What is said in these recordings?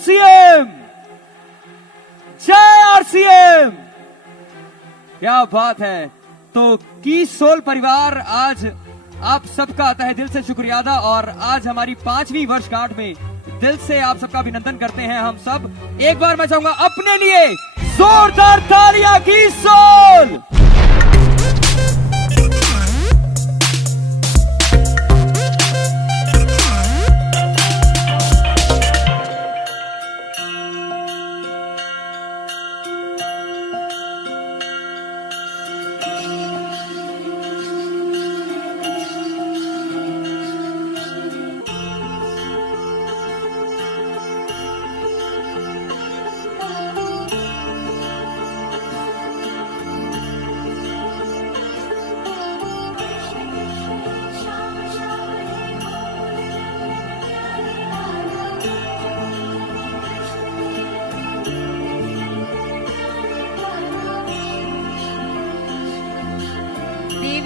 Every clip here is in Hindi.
आरसीएम, जय आरसीएम। क्या बात है। तो की सोल परिवार, आज आप सबका तहे दिल से शुक्रिया अदा, और आज हमारी 5वीं वर्षगांठ में दिल से आप सबका अभिनंदन करते हैं हम सब। एक बार मैं चाहूंगा अपने लिए जोरदार तालियां की सोल।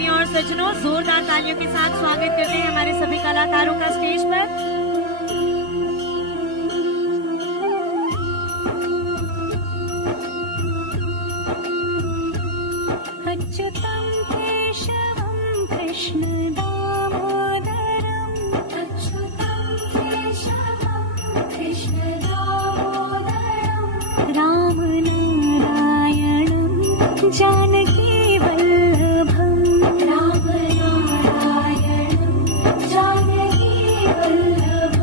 और सज्जनों, जोरदार तालियों के साथ स्वागत करते हैं हमारे सभी कलाकारों का स्टेज पर। अच्युतं केशवं कृष्ण दामोदरम्, अच्युतं केशवं कृष्ण दामोदरम्, रामनारायणं जानकी वल्लभम्, रामनारायणं जानकी वल्लभम्।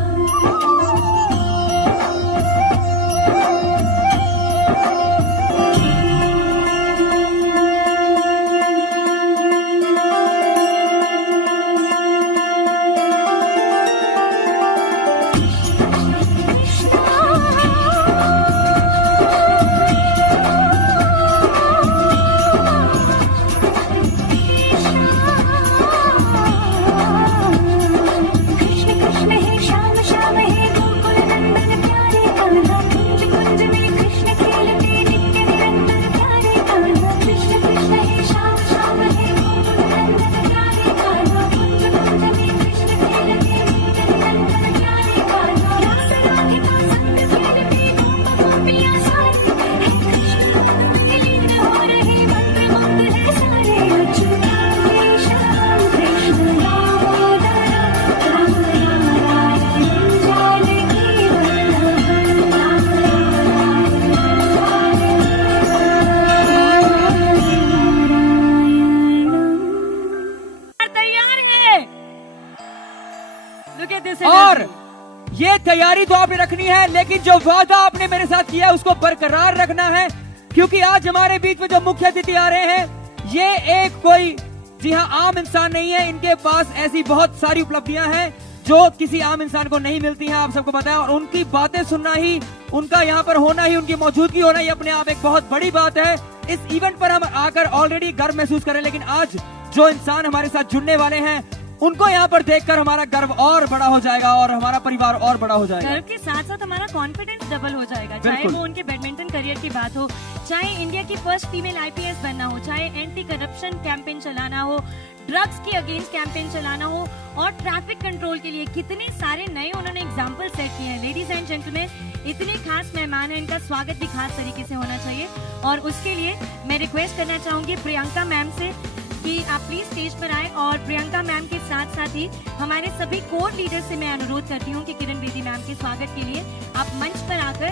और ये तैयारी तो आपने रखनी है, लेकिन जो वादा आपने मेरे साथ किया है उसको बरकरार रखना है, क्योंकि आज हमारे बीच में जो मुख्य अतिथि आ रहे हैं, ये एक कोई, जी हाँ, आम इंसान नहीं है। इनके पास ऐसी बहुत सारी उपलब्धियां हैं जो किसी आम इंसान को नहीं मिलती हैं, आप सबको पता है। और उनकी बातें सुनना ही, उनका यहाँ पर होना ही, उनकी मौजूदगी होना ही अपने आप एक बहुत बड़ी बात है। इस इवेंट पर हम आकर ऑलरेडी गर्व महसूस करें, लेकिन आज जो इंसान हमारे साथ जुड़ने वाले हैं उनको यहाँ पर देखकर हमारा गर्व और बड़ा हो जाएगा और हमारा परिवार और बड़ा हो जाएगा। गर्व के साथ साथ हमारा कॉन्फिडेंस डबल हो जाएगा। चाहे वो उनके बैडमिंटन करियर की बात हो, चाहे इंडिया की फर्स्ट फीमेल आईपीएस बनना हो, चाहे एंटी करप्शन कैंपेन चलाना हो, ड्रग्स के अगेंस्ट कैंपेन चलाना हो, और ट्रैफिक कंट्रोल के लिए कितने सारे नए उन्होंने एग्जाम्पल सेट किए हैं। लेडीज एंड जेंटलमैन, इतने खास मेहमान हैं, इनका स्वागत भी खास तरीके से होना चाहिए। और उसके लिए मैं रिक्वेस्ट करना चाहूंगी प्रियंका मैम से कि आप प्लीज स्टेज पर आए, और प्रियंका मैम के साथ साथ ही हमारे सभी कोर लीडर से मैं अनुरोध करती हूँ कि किरण बेदी मैम के स्वागत के लिए आप मंच पर आकर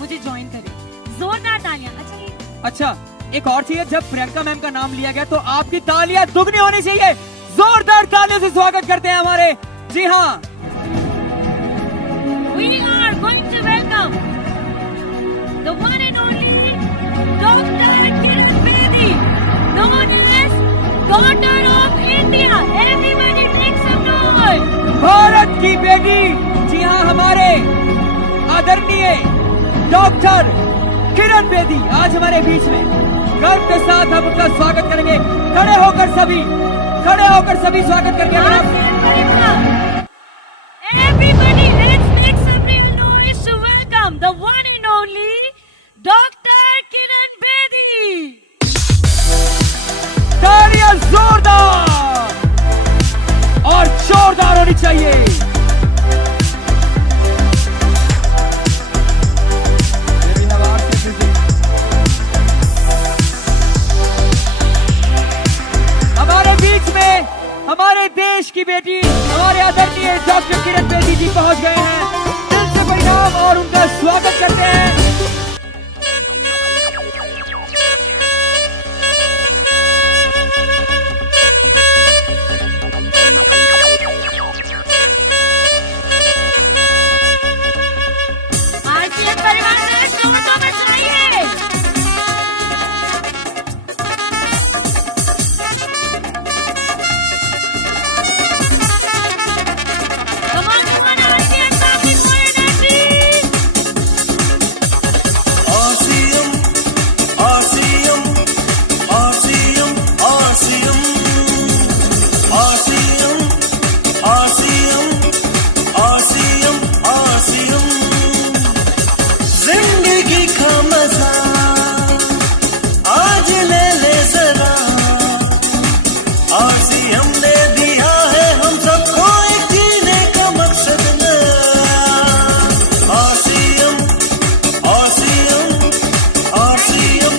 मुझे ज्वाइन करें। जोरदार तालियां। अच्छा, एक और चीज है, जब प्रियंका मैम का नाम लिया गया तो आपकी तालियां दुगनी होनी चाहिए। जोरदार तालियों से स्वागत करते हैं हमारे, जी हाँ, We are going to welcome the one and only Dr. Kiran Bedi, known as Daughter of India. Everybody make some noise. Bharat की बेटी, जी हाँ, हमारे आदरणीय डॉक्टर किरण बेदी आज हमारे बीच में। गर्व के साथ हम उनका स्वागत करेंगे। खड़े होकर सभी स्वागत करेंगे। Everybody, let's make some real noise to welcome the one and only Dr. Kiran Bedi. तालियां जोरदार और जोरदार होनी चाहिए। स्वागत करते हैं। आरसीएम परिवार से शोर तो मचाइए। Come on, RCM family, more energy. RCM, RCM, RCM, RCM, RCM, RCM, RCM, RCM, जिंदगी का मजा आज ले ले जरा, RCM ने दिया है हम सबको एक जीने का मकसद नया, RCM, RCM, RCM,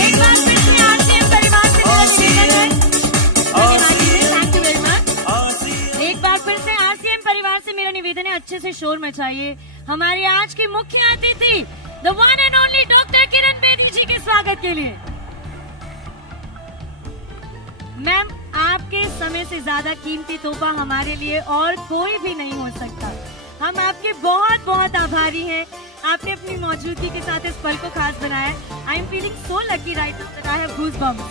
एक बार फिर से आरसीएम परिवार से मेरा निवेदन है। Thank you very much. RCM. एक बार फिर से आरसीएम परिवार से मेरा निवेदन है, अच्छे से शोर मचाइए हमारे आज की मुख्य अतिथि the one and only doctor Kiran Bedi ji के स्वागत के लिए। मैम, आपके समय से ज्यादा कीमती तोहफा हमारे लिए और कोई भी नहीं हो सकता। हम आपके बहुत बहुत आभारी हैं। आपने अपनी मौजूदगी के साथ इस पल को खास बनाया। I am feeling so lucky right now that I have goosebumps.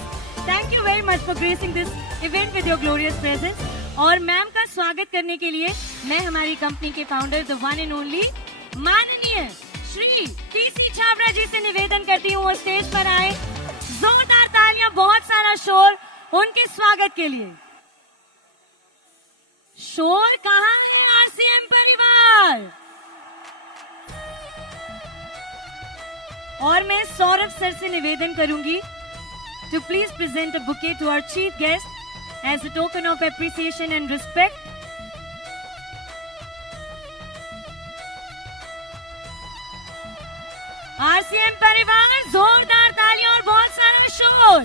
Thank you very much for gracing this event with your glorious presence. और मैम का स्वागत करने के लिए मैं हमारी कंपनी के founder the one and only माननीय श्री टीसी छाबड़ा जी से निवेदन करती हूँ वो स्टेज पर आए। जोरदार तालियां, बहुत सारा शोर उनके स्वागत के लिए। शोर कहाँ है आरसीएम परिवार? और मैं सौरभ सर से निवेदन करूंगी to please present a bouquet to our chief guest as a token of appreciation and respect. RCM परिवार, जोरदार तालियां और बहुत सारा शोर।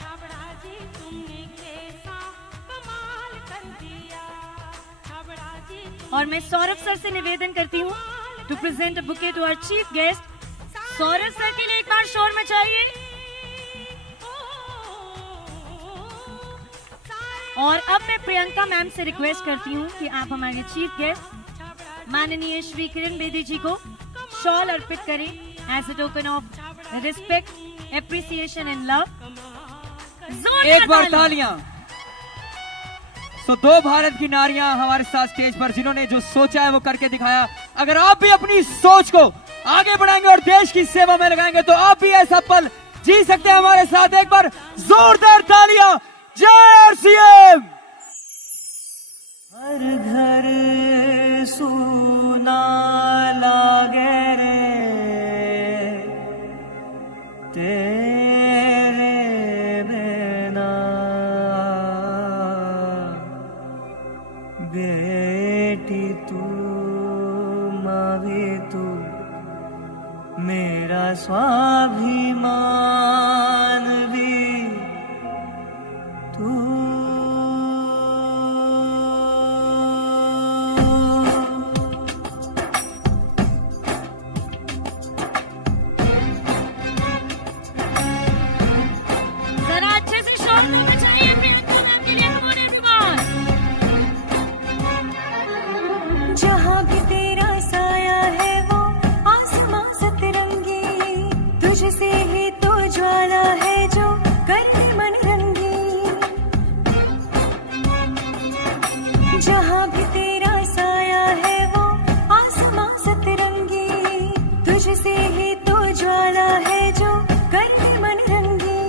छाबड़ा जी तुमने कैसा कमाल कर दिया, छाबड़ा जी और मैं सौरभ सर से निवेदन करती हूँ to present a bouquet to our chief guest. Saurabh sir के लिए एक बार शोर मचाइए। और अब मैं प्रियंका मैम से रिक्वेस्ट करती हूँ कि आप हमारे चीफ गेस्ट माननीय श्री किरण बेदी जी को शॉल अर्पित करें as a token of respect, appreciation and love. एक बार तालियां। तो दो भारत की नारियां हमारे साथ स्टेज पर, जिन्होंने जो सोचा है वो करके दिखाया। अगर आप भी अपनी सोच को आगे बढ़ाएंगे और देश की सेवा में लगाएंगे तो आप भी ऐसा पल जी सकते हैं हमारे साथ। एक बार जोरदार तालियां। जय आरसीएम। हर घर सुना लागे रे तेरे बिना, बेटी तू माँ भी तू मेरा स्वाभिमान भी तू। जरा अच्छे से शोर करना चाहिए प्रियंका मैम के लिए। Come on everyone. जहाँ भी तेरा साया है वो आसमां सतरंगी, तुझसे ही तो ज्वाला है जो करे मन रंगी। जहाँ भी तेरा साया है वो आसमां सतरंगी, तुझसे ही तो ज्वाला है जो करे मन रंगी।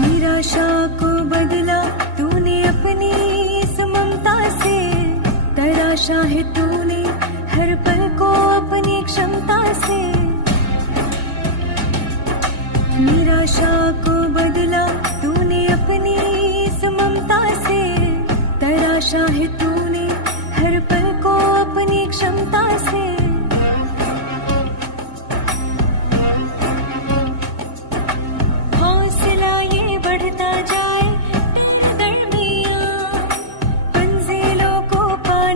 निराशा को बदला तूने अपनी इस ममता से, तराशा है तूने हर पल को अपनी क्षमता से। निराशा को बदला तूने अपनी इस ममता से, तराशा है तूने हर पल को अपनी क्षमता से। हौसला ये बढ़ता जाए तेरे दरमियां, मंजिलों को पाने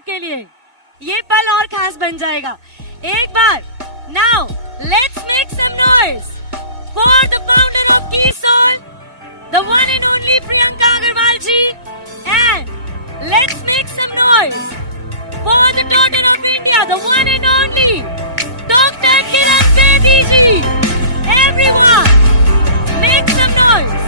तक के लिए ये पल और खास बन जाएगा। एक बार now let's make some noise for the founder of Keysoul, the one and only Priyanka Agarwal ji, and let's make some noise for the daughter of India, the one and only doctor Kiran Bedi ji. Everyone make some noise.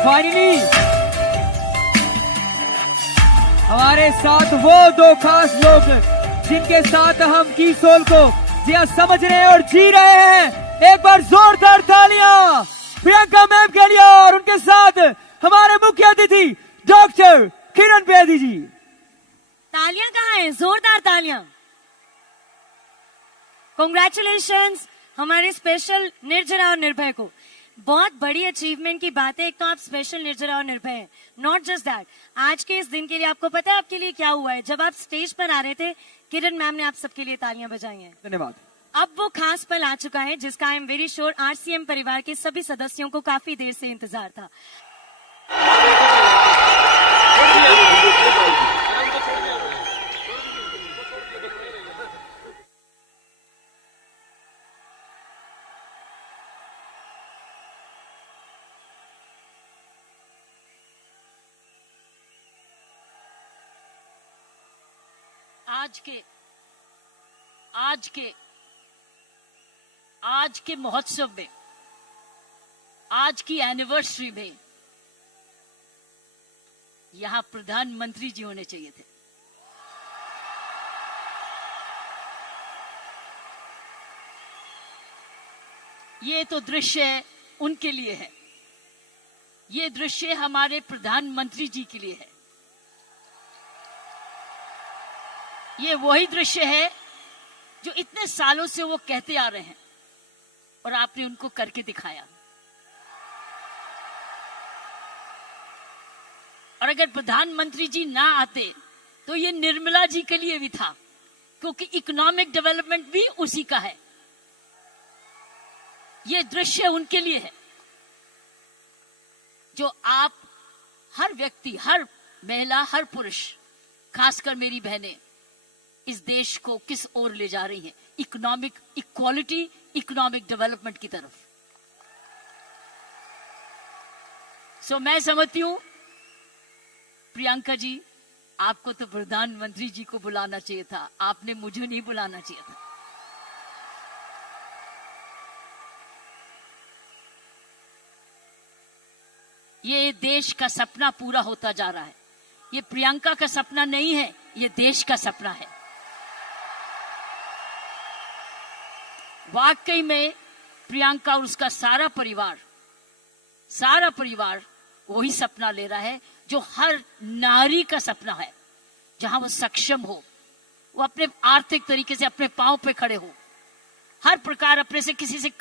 Finally हमारे साथ वो दो खास लोग जिनके साथ हम कीसोल को जी हाँ समझ रहे हैं और जी रहे हैं। एक बार जोरदार तालियां प्रियंका मैम के लिए और उनके साथ हमारे मुख्य अतिथि डॉक्टर किरण बेदी जी। तालियां कहाँ हैं? जोरदार तालियां। कॉन्ग्रेचुलेशंस हमारे स्पेशल निर्जरा और निर्भय को। बहुत बड़ी अचीवमेंट की बात है। एक तो आप स्पेशल निर्जरा और निर्भय हैं, नॉट जस्ट दैट, आज के इस दिन के लिए आपको पता है आपके लिए क्या हुआ है? जब आप स्टेज पर आ रहे थे किरण मैम ने आप सबके लिए तालियां बजाई हैं। धन्यवाद। अब वो खास पल आ चुका है जिसका I am very sure RCM परिवार के सभी सदस्यों को काफी देर से इंतजार था। आज के महोत्सव में, आज की एनिवर्सरी में यहां प्रधानमंत्री जी होने चाहिए थे। ये तो दृश्य उनके लिए है, ये दृश्य हमारे प्रधानमंत्री जी के लिए है। ये वही दृश्य है जो इतने सालों से वो कहते आ रहे हैं और आपने उनको करके दिखाया। और अगर प्रधानमंत्री जी ना आते तो ये निर्मला जी के लिए भी था, क्योंकि इकोनॉमिक डेवलपमेंट भी उसी का है। ये दृश्य उनके लिए है जो आप हर व्यक्ति, हर महिला, हर पुरुष, खासकर मेरी बहनें इस देश को किस ओर ले जा रही हैं, इकोनॉमिक इक्वालिटी, इकोनॉमिक डेवलपमेंट की तरफ। सो मैं समझती हूं प्रियंका जी, आपको तो प्रधानमंत्री जी को बुलाना चाहिए था, आपने मुझे नहीं बुलाना चाहिए था। ये देश का सपना पूरा होता जा रहा है। ये प्रियंका का सपना नहीं है, ये देश का सपना है। वाकई में प्रियंका और उसका सारा परिवार वही सपना ले रहा है जो हर नारी का सपना है, जहां वो सक्षम हो, वो अपने आर्थिक तरीके से अपने पांव पे खड़े हो, हर प्रकार अपने से किसी से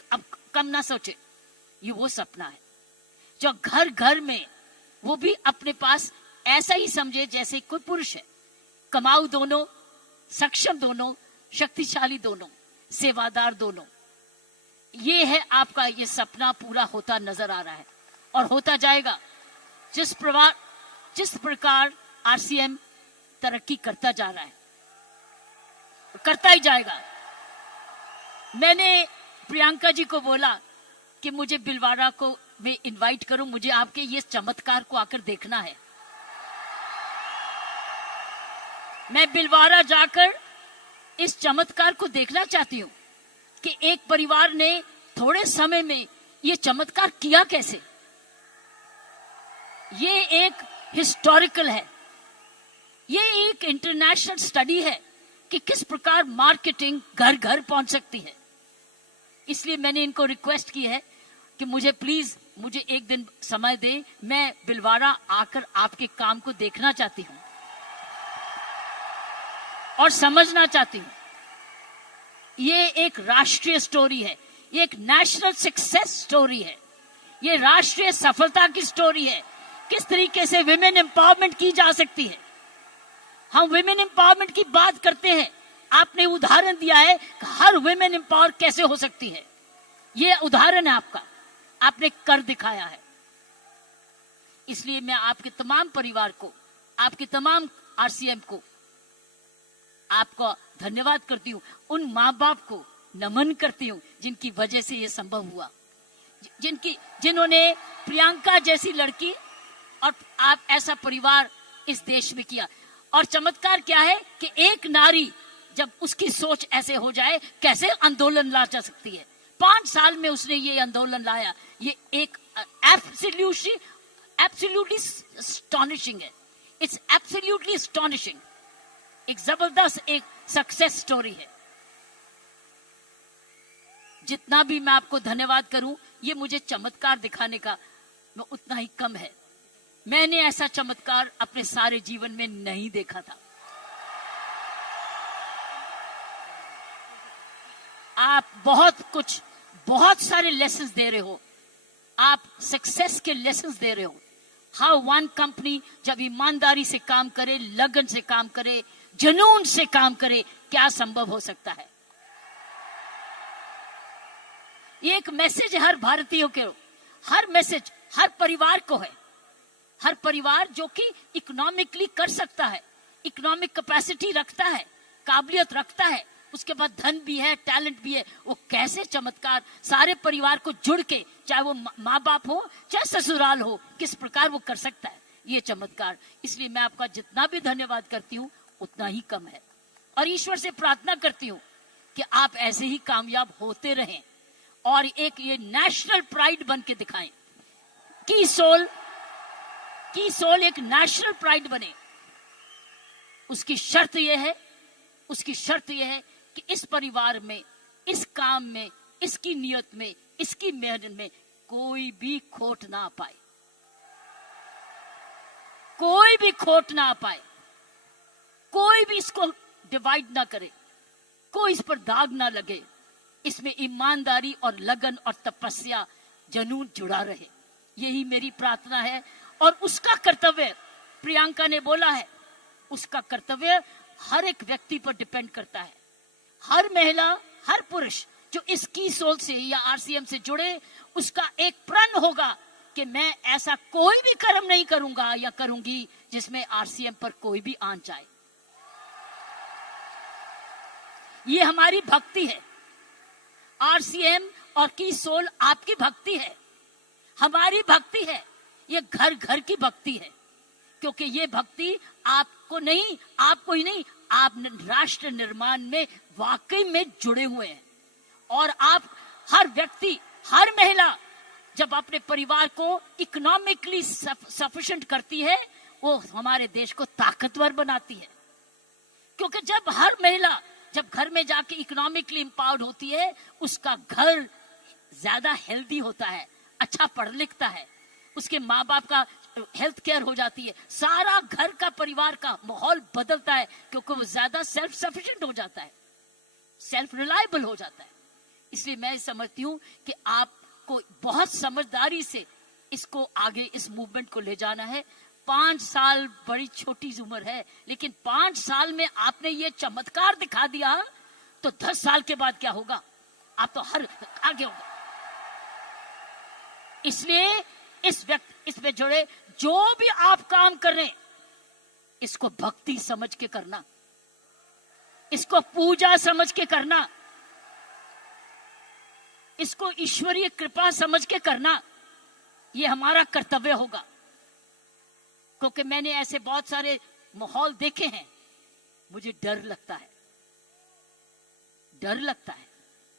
कम ना सोचे। ये वो सपना है जो घर घर में वो भी अपने पास ऐसा ही समझे जैसे कोई पुरुष है। कमाऊ दोनों, सक्षम दोनों, शक्तिशाली दोनों, सेवादार दोनों। ये है आपका, ये सपना पूरा होता नजर आ रहा है और होता जाएगा। जिस प्रकार आरसीएम तरक्की करता जा रहा है, करता ही जाएगा। मैंने प्रियंका जी को बोला कि मुझे बिलवाड़ा को मैं इनवाइट करूं, मुझे आपके ये चमत्कार को आकर देखना है। मैं बिलवाड़ा जाकर इस चमत्कार को देखना चाहती हूं कि एक परिवार ने थोड़े समय में ये चमत्कार किया कैसे। ये एक हिस्टोरिकल है, ये एक इंटरनेशनल स्टडी है कि किस प्रकार मार्केटिंग घर घर पहुंच सकती है। इसलिए मैंने इनको रिक्वेस्ट की है कि मुझे प्लीज, मुझे एक दिन समय दे, मैं बिलवाड़ा आकर आपके काम को देखना चाहती हूं और समझना चाहती हूं। ये एक राष्ट्रीय स्टोरी है, ये एक नेशनल सक्सेस स्टोरी है। ये राष्ट्रीय सफलता की स्टोरी है। किस तरीके से विमेन एम्पावरमेंट की जा सकती है। हम विमेन एम्पावरमेंट की बात करते हैं, आपने उदाहरण दिया है कि हर विमेन एम्पावर कैसे हो सकती है। ये उदाहरण है आपका, आपने कर दिखाया है। इसलिए मैं आपके तमाम परिवार को, आपके तमाम आरसीएम को, आपको धन्यवाद करती हूँ। उन माँ बाप को नमन करती हूँ जिनकी वजह से ये संभव हुआ, जिन्होंने प्रियंका जैसी लड़की और आप ऐसा परिवार इस देश में किया। और चमत्कार क्या है कि एक नारी जब उसकी सोच ऐसे हो जाए, कैसे आंदोलन ला जा सकती है। 5 साल में उसने ये आंदोलन लाया। ये एक एब्सोल्युटली astonishing है। It's absolutely astonishing। एक जबरदस्त एक सक्सेस स्टोरी है। जितना भी मैं आपको धन्यवाद करूं, ये मुझे चमत्कार दिखाने का उतना ही कम है। मैंने ऐसा चमत्कार अपने सारे जीवन में नहीं देखा था। आप बहुत सारे लेसन्स दे रहे हो। आप सक्सेस के लेसन्स दे रहे हो। हाउ वन कंपनी जब ईमानदारी से काम करे, लगन से काम करे, जुनून से काम करे, क्या संभव हो सकता है। ये एक मैसेज है हर भारतीयों के, हर मैसेज हर परिवार को है। हर परिवार जो कि इकोनॉमिकली कर सकता है, इकोनॉमिक कैपेसिटी रखता है, काबिलियत रखता है, उसके बाद धन भी है, टैलेंट भी है, वो कैसे चमत्कार सारे परिवार को जुड़ के, चाहे वो माँ बाप हो चाहे ससुराल हो, किस प्रकार वो कर सकता है ये चमत्कार। इसलिए मैं आपका जितना भी धन्यवाद करती हूँ उतना ही कम है। और ईश्वर से प्रार्थना करती हूँ कि आप ऐसे ही कामयाब होते रहें और एक ये नेशनल प्राइड बन के दिखाएं। की सोल एक नेशनल प्राइड बने। उसकी शर्त यह है कि इस परिवार में, इस काम में, इसकी नियत में, इसकी मेहनत में कोई भी खोट ना पाए, कोई भी खोट ना पाए, कोई भी इसको डिवाइड ना करे, कोई इस पर दाग ना लगे। इसमें ईमानदारी और लगन और तपस्या, जुनून जुड़ा रहे। यही मेरी प्रार्थना है। और उसका कर्तव्य, प्रियंका ने बोला है, उसका कर्तव्य हर एक व्यक्ति पर डिपेंड करता है। हर महिला, हर पुरुष जो इस की सोल से या आरसीएम से जुड़े, उसका एक प्रण होगा कि मैं ऐसा कोई भी कर्म नहीं करूंगा या करूंगी जिसमें आरसीएम पर कोई भी आंच जाए। ये हमारी भक्ति है। आरसीएम और की सोल आपकी भक्ति है, हमारी भक्ति है। ये घर घर की भक्ति है, क्योंकि ये भक्ति आपको ही नहीं, आप राष्ट्र निर्माण में वाकई में जुड़े हुए हैं। और आप हर व्यक्ति, हर महिला जब अपने परिवार को इकोनॉमिकली सफिशिएंट करती है, वो हमारे देश को ताकतवर बनाती है। क्योंकि जब हर महिला जब घर में जाके इकोनॉमिकली एम्पावर्ड होती है, उसका घर ज्यादा हेल्दी होता है, अच्छा पढ़ लिखता है, उसके माँ बाप का हेल्थ केयर हो जाती है, सारा घर का परिवार का माहौल बदलता है, क्योंकि वो ज्यादा सेल्फ सफिशिएंट हो जाता है, सेल्फ रिलायबल हो जाता है। इसलिए मैं समझती हूँ कि आपको बहुत समझदारी से इसको आगे, इस मूवमेंट को ले जाना है। 5 साल बड़ी छोटी उम्र है, लेकिन 5 साल में आपने ये चमत्कार दिखा दिया, तो 10 साल के बाद क्या होगा, आप तो हर आगे होगा। इसलिए इसमें जुड़े जो भी आप काम कर रहे हैं, इसको भक्ति समझ के करना, इसको पूजा समझ के करना, इसको ईश्वरीय कृपा समझ के करना, ये हमारा कर्तव्य होगा। क्योंकि मैंने ऐसे बहुत सारे माहौल देखे हैं, मुझे डर लगता है।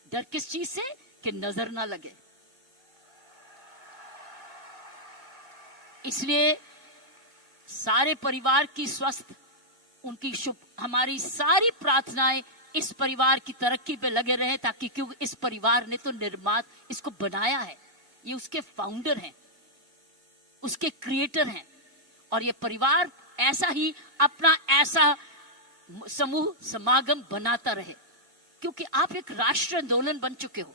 डर किस चीज से? कि नजर ना लगे। इसलिए सारे परिवार की स्वस्थ, उनकी शुभ, हमारी सारी प्रार्थनाएं इस परिवार की तरक्की पे लगे रहे, ताकि क्योंकि इस परिवार ने तो इसको बनाया है, ये उसके फाउंडर हैं, उसके क्रिएटर हैं। और ये परिवार ऐसा ही अपना ऐसा समूह समागम बनाता रहे, क्योंकि आप एक राष्ट्रीय आंदोलन बन चुके हो।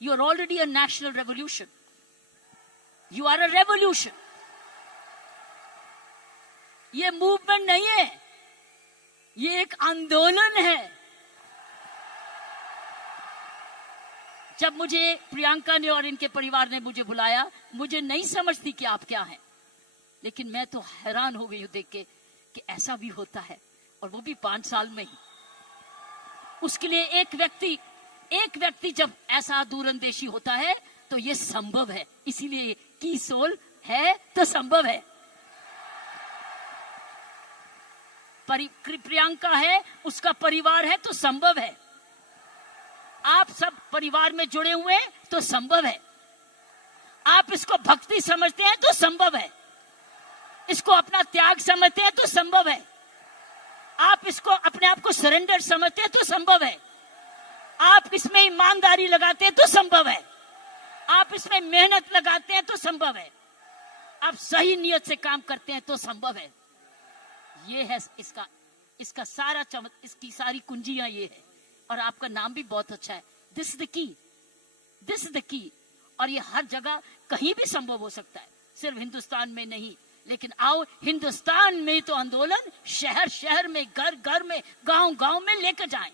You are already a national revolution. You are a revolution. ये मूवमेंट नहीं है, ये एक आंदोलन है। जब मुझे प्रियंका ने और इनके परिवार ने मुझे बुलाया, मुझे नहीं समझती कि आप क्या हैं, लेकिन मैं तो हैरान हो गई हूं देख के कि ऐसा भी होता है, और वो भी 5 साल में ही। उसके लिए एक व्यक्ति जब ऐसा दूरंदेशी होता है तो ये संभव है। इसीलिए की सोल है तो संभव है। प्रियंका है, उसका परिवार है तो संभव है। आप सब परिवार में जुड़े हुए हैं तो संभव है। आप इसको भक्ति समझते हैं तो संभव है। इसको अपना त्याग समझते हैं तो संभव है। आप इसको अपने आप को सरेंडर समझते हैं तो संभव है। आप इसमें ईमानदारी लगाते हैं तो संभव है। आप इसमें मेहनत लगाते हैं तो संभव है। आप सही नियत से काम करते हैं तो संभव है। ये है इसका सारा इसकी सारी कुंजियां ये है। और आपका नाम भी बहुत अच्छा है, this is the key, this is the key. और ये हर जगह कहीं भी संभव हो सकता है, सिर्फ हिंदुस्तान में नहीं। लेकिन आओ, हिंदुस्तान में तो आंदोलन शहर शहर में, घर घर में, गांव गांव में लेकर जाएं।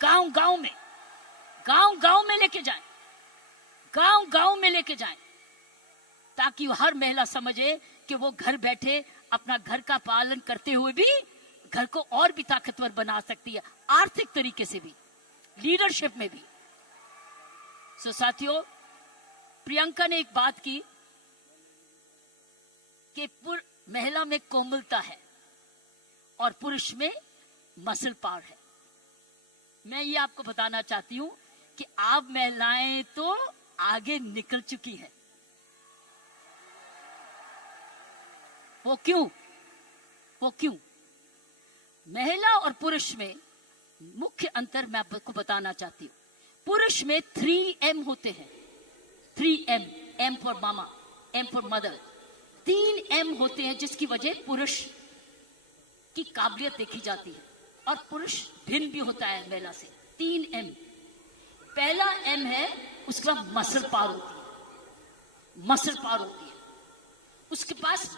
गांव गांव में लेके जाएं, गांव गांव में लेके जाएं, ताकि हर महिला समझे कि वो घर बैठे अपना घर का पालन करते हुए भी घर को और भी ताकतवर बना सकती है, आर्थिक तरीके से भी, लीडरशिप में भी। सो साथियों, प्रियंका ने एक बात की कि महिला में कोमलता है और पुरुष में मसल पावर है। मैं ये आपको बताना चाहती हूं कि आप महिलाएं तो आगे निकल चुकी हैं। वो क्यों? महिला और पुरुष में मुख्य अंतर मैं आपको बताना चाहती हूं। पुरुष में 3M होते हैं, 3M, M for mama, M for mother. 3M होते हैं जिसकी वजह पुरुष की काबिलियत देखी जाती है, और पुरुष भिन्न भी होता है महिला से। 3M। पहला M है, उसका मसल पावर होती है, मसल पावर होती है, उसके पास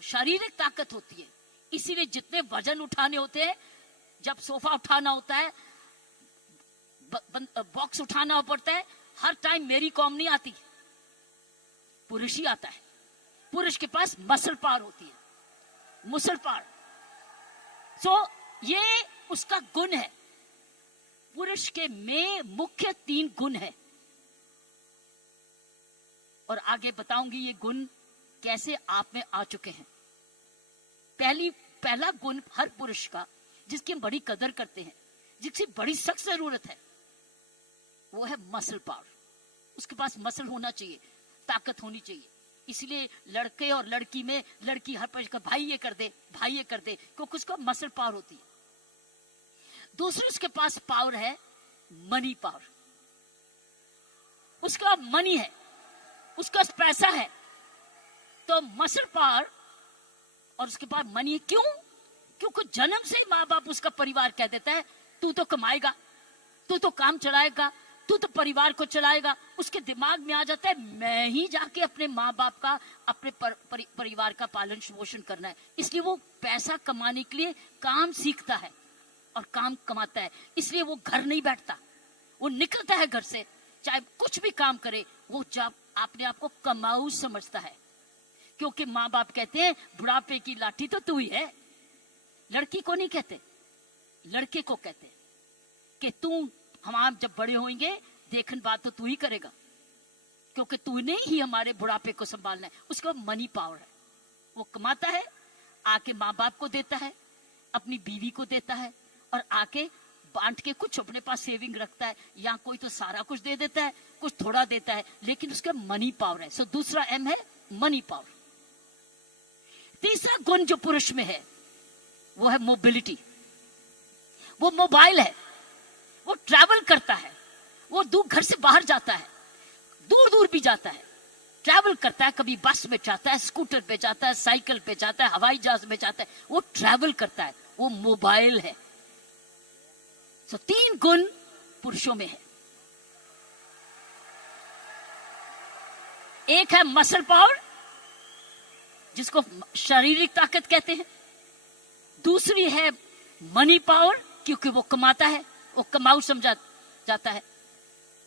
शारीरिक ताकत होती है। इसीलिए जितने वजन उठाने होते हैं, जब सोफा उठाना होता है, बॉक्स उठाना पड़ता है, हर टाइम मेरी कॉम नहीं आती, पुरुष ही आता है। पुरुष के पास मसल पावर होती है, मसल पावर। सो ये उसका गुण है। पुरुष के में मुख्य 3 गुण है, और आगे बताऊंगी ये गुण कैसे आप में आ चुके हैं। पहला गुण हर पुरुष का, जिसकी हम बड़ी कदर करते हैं, जिसकी बड़ी सख्त जरूरत है, वो है मसल पावर। उसके पास मसल होना चाहिए, ताकत होनी चाहिए। इसलिए लड़के और लड़की में, लड़की हर पर भाई ये कर दे, भाई ये कर दे, क्योंकि उसका मसल पावर होती है। दूसरी उसके पास पावर है मनी पावर। उसका मनी है, उसका पैसा है, तो मसल पावर और उसके पास मनी है। क्यों? क्योंकि जन्म से ही माँ बाप, उसका परिवार कह देता है तू तो कमाएगा, तू तो काम चलाएगा, तू तो परिवार को चलाएगा। उसके दिमाग में आ जाता है मैं ही जाके अपने माँ बाप का, अपने परिवार का पालन पोषण करना है। इसलिए वो पैसा कमाने के लिए काम सीखता है और काम कमाता है। इसलिए वो घर नहीं बैठता, वो निकलता है घर से, चाहे कुछ भी काम करे, वो जब अपने आप को कमाऊ समझता है। क्योंकि माँ बाप कहते हैं बुढ़ापे की लाठी तो तू ही है। लड़की को नहीं कहते, लड़के को कहते हैं कि तू, हम जब बड़े होंगे देखन बात तो तू ही करेगा, क्योंकि तूने ही हमारे बुढ़ापे को संभालना है। उसका मनी पावर है, वो कमाता है, आके माँ बाप को देता है, अपनी बीवी को देता है, और आके बांट के कुछ अपने पास सेविंग रखता है, या कोई तो सारा कुछ दे देता है, कुछ थोड़ा देता है, लेकिन उसका मनी पावर है। सो दूसरा M है मनी पावर। तीसरा गुण जो पुरुष में है वो है मोबिलिटी। वो मोबाइल है, वो ट्रैवल करता है, वो दूर घर से बाहर जाता है, दूर दूर भी जाता है, ट्रैवल करता है। कभी बस में जाता है, स्कूटर पे जाता है, साइकिल पे जाता है, हवाई जहाज में जाता है, वो ट्रैवल करता है, वो मोबाइल है। सो 3 गुण पुरुषों में है। एक है मसल पावर, जिसको शारीरिक ताकत कहते हैं। दूसरी है मनी पावर, क्योंकि वो कमाता है, वो कमाऊ समझा जाता है।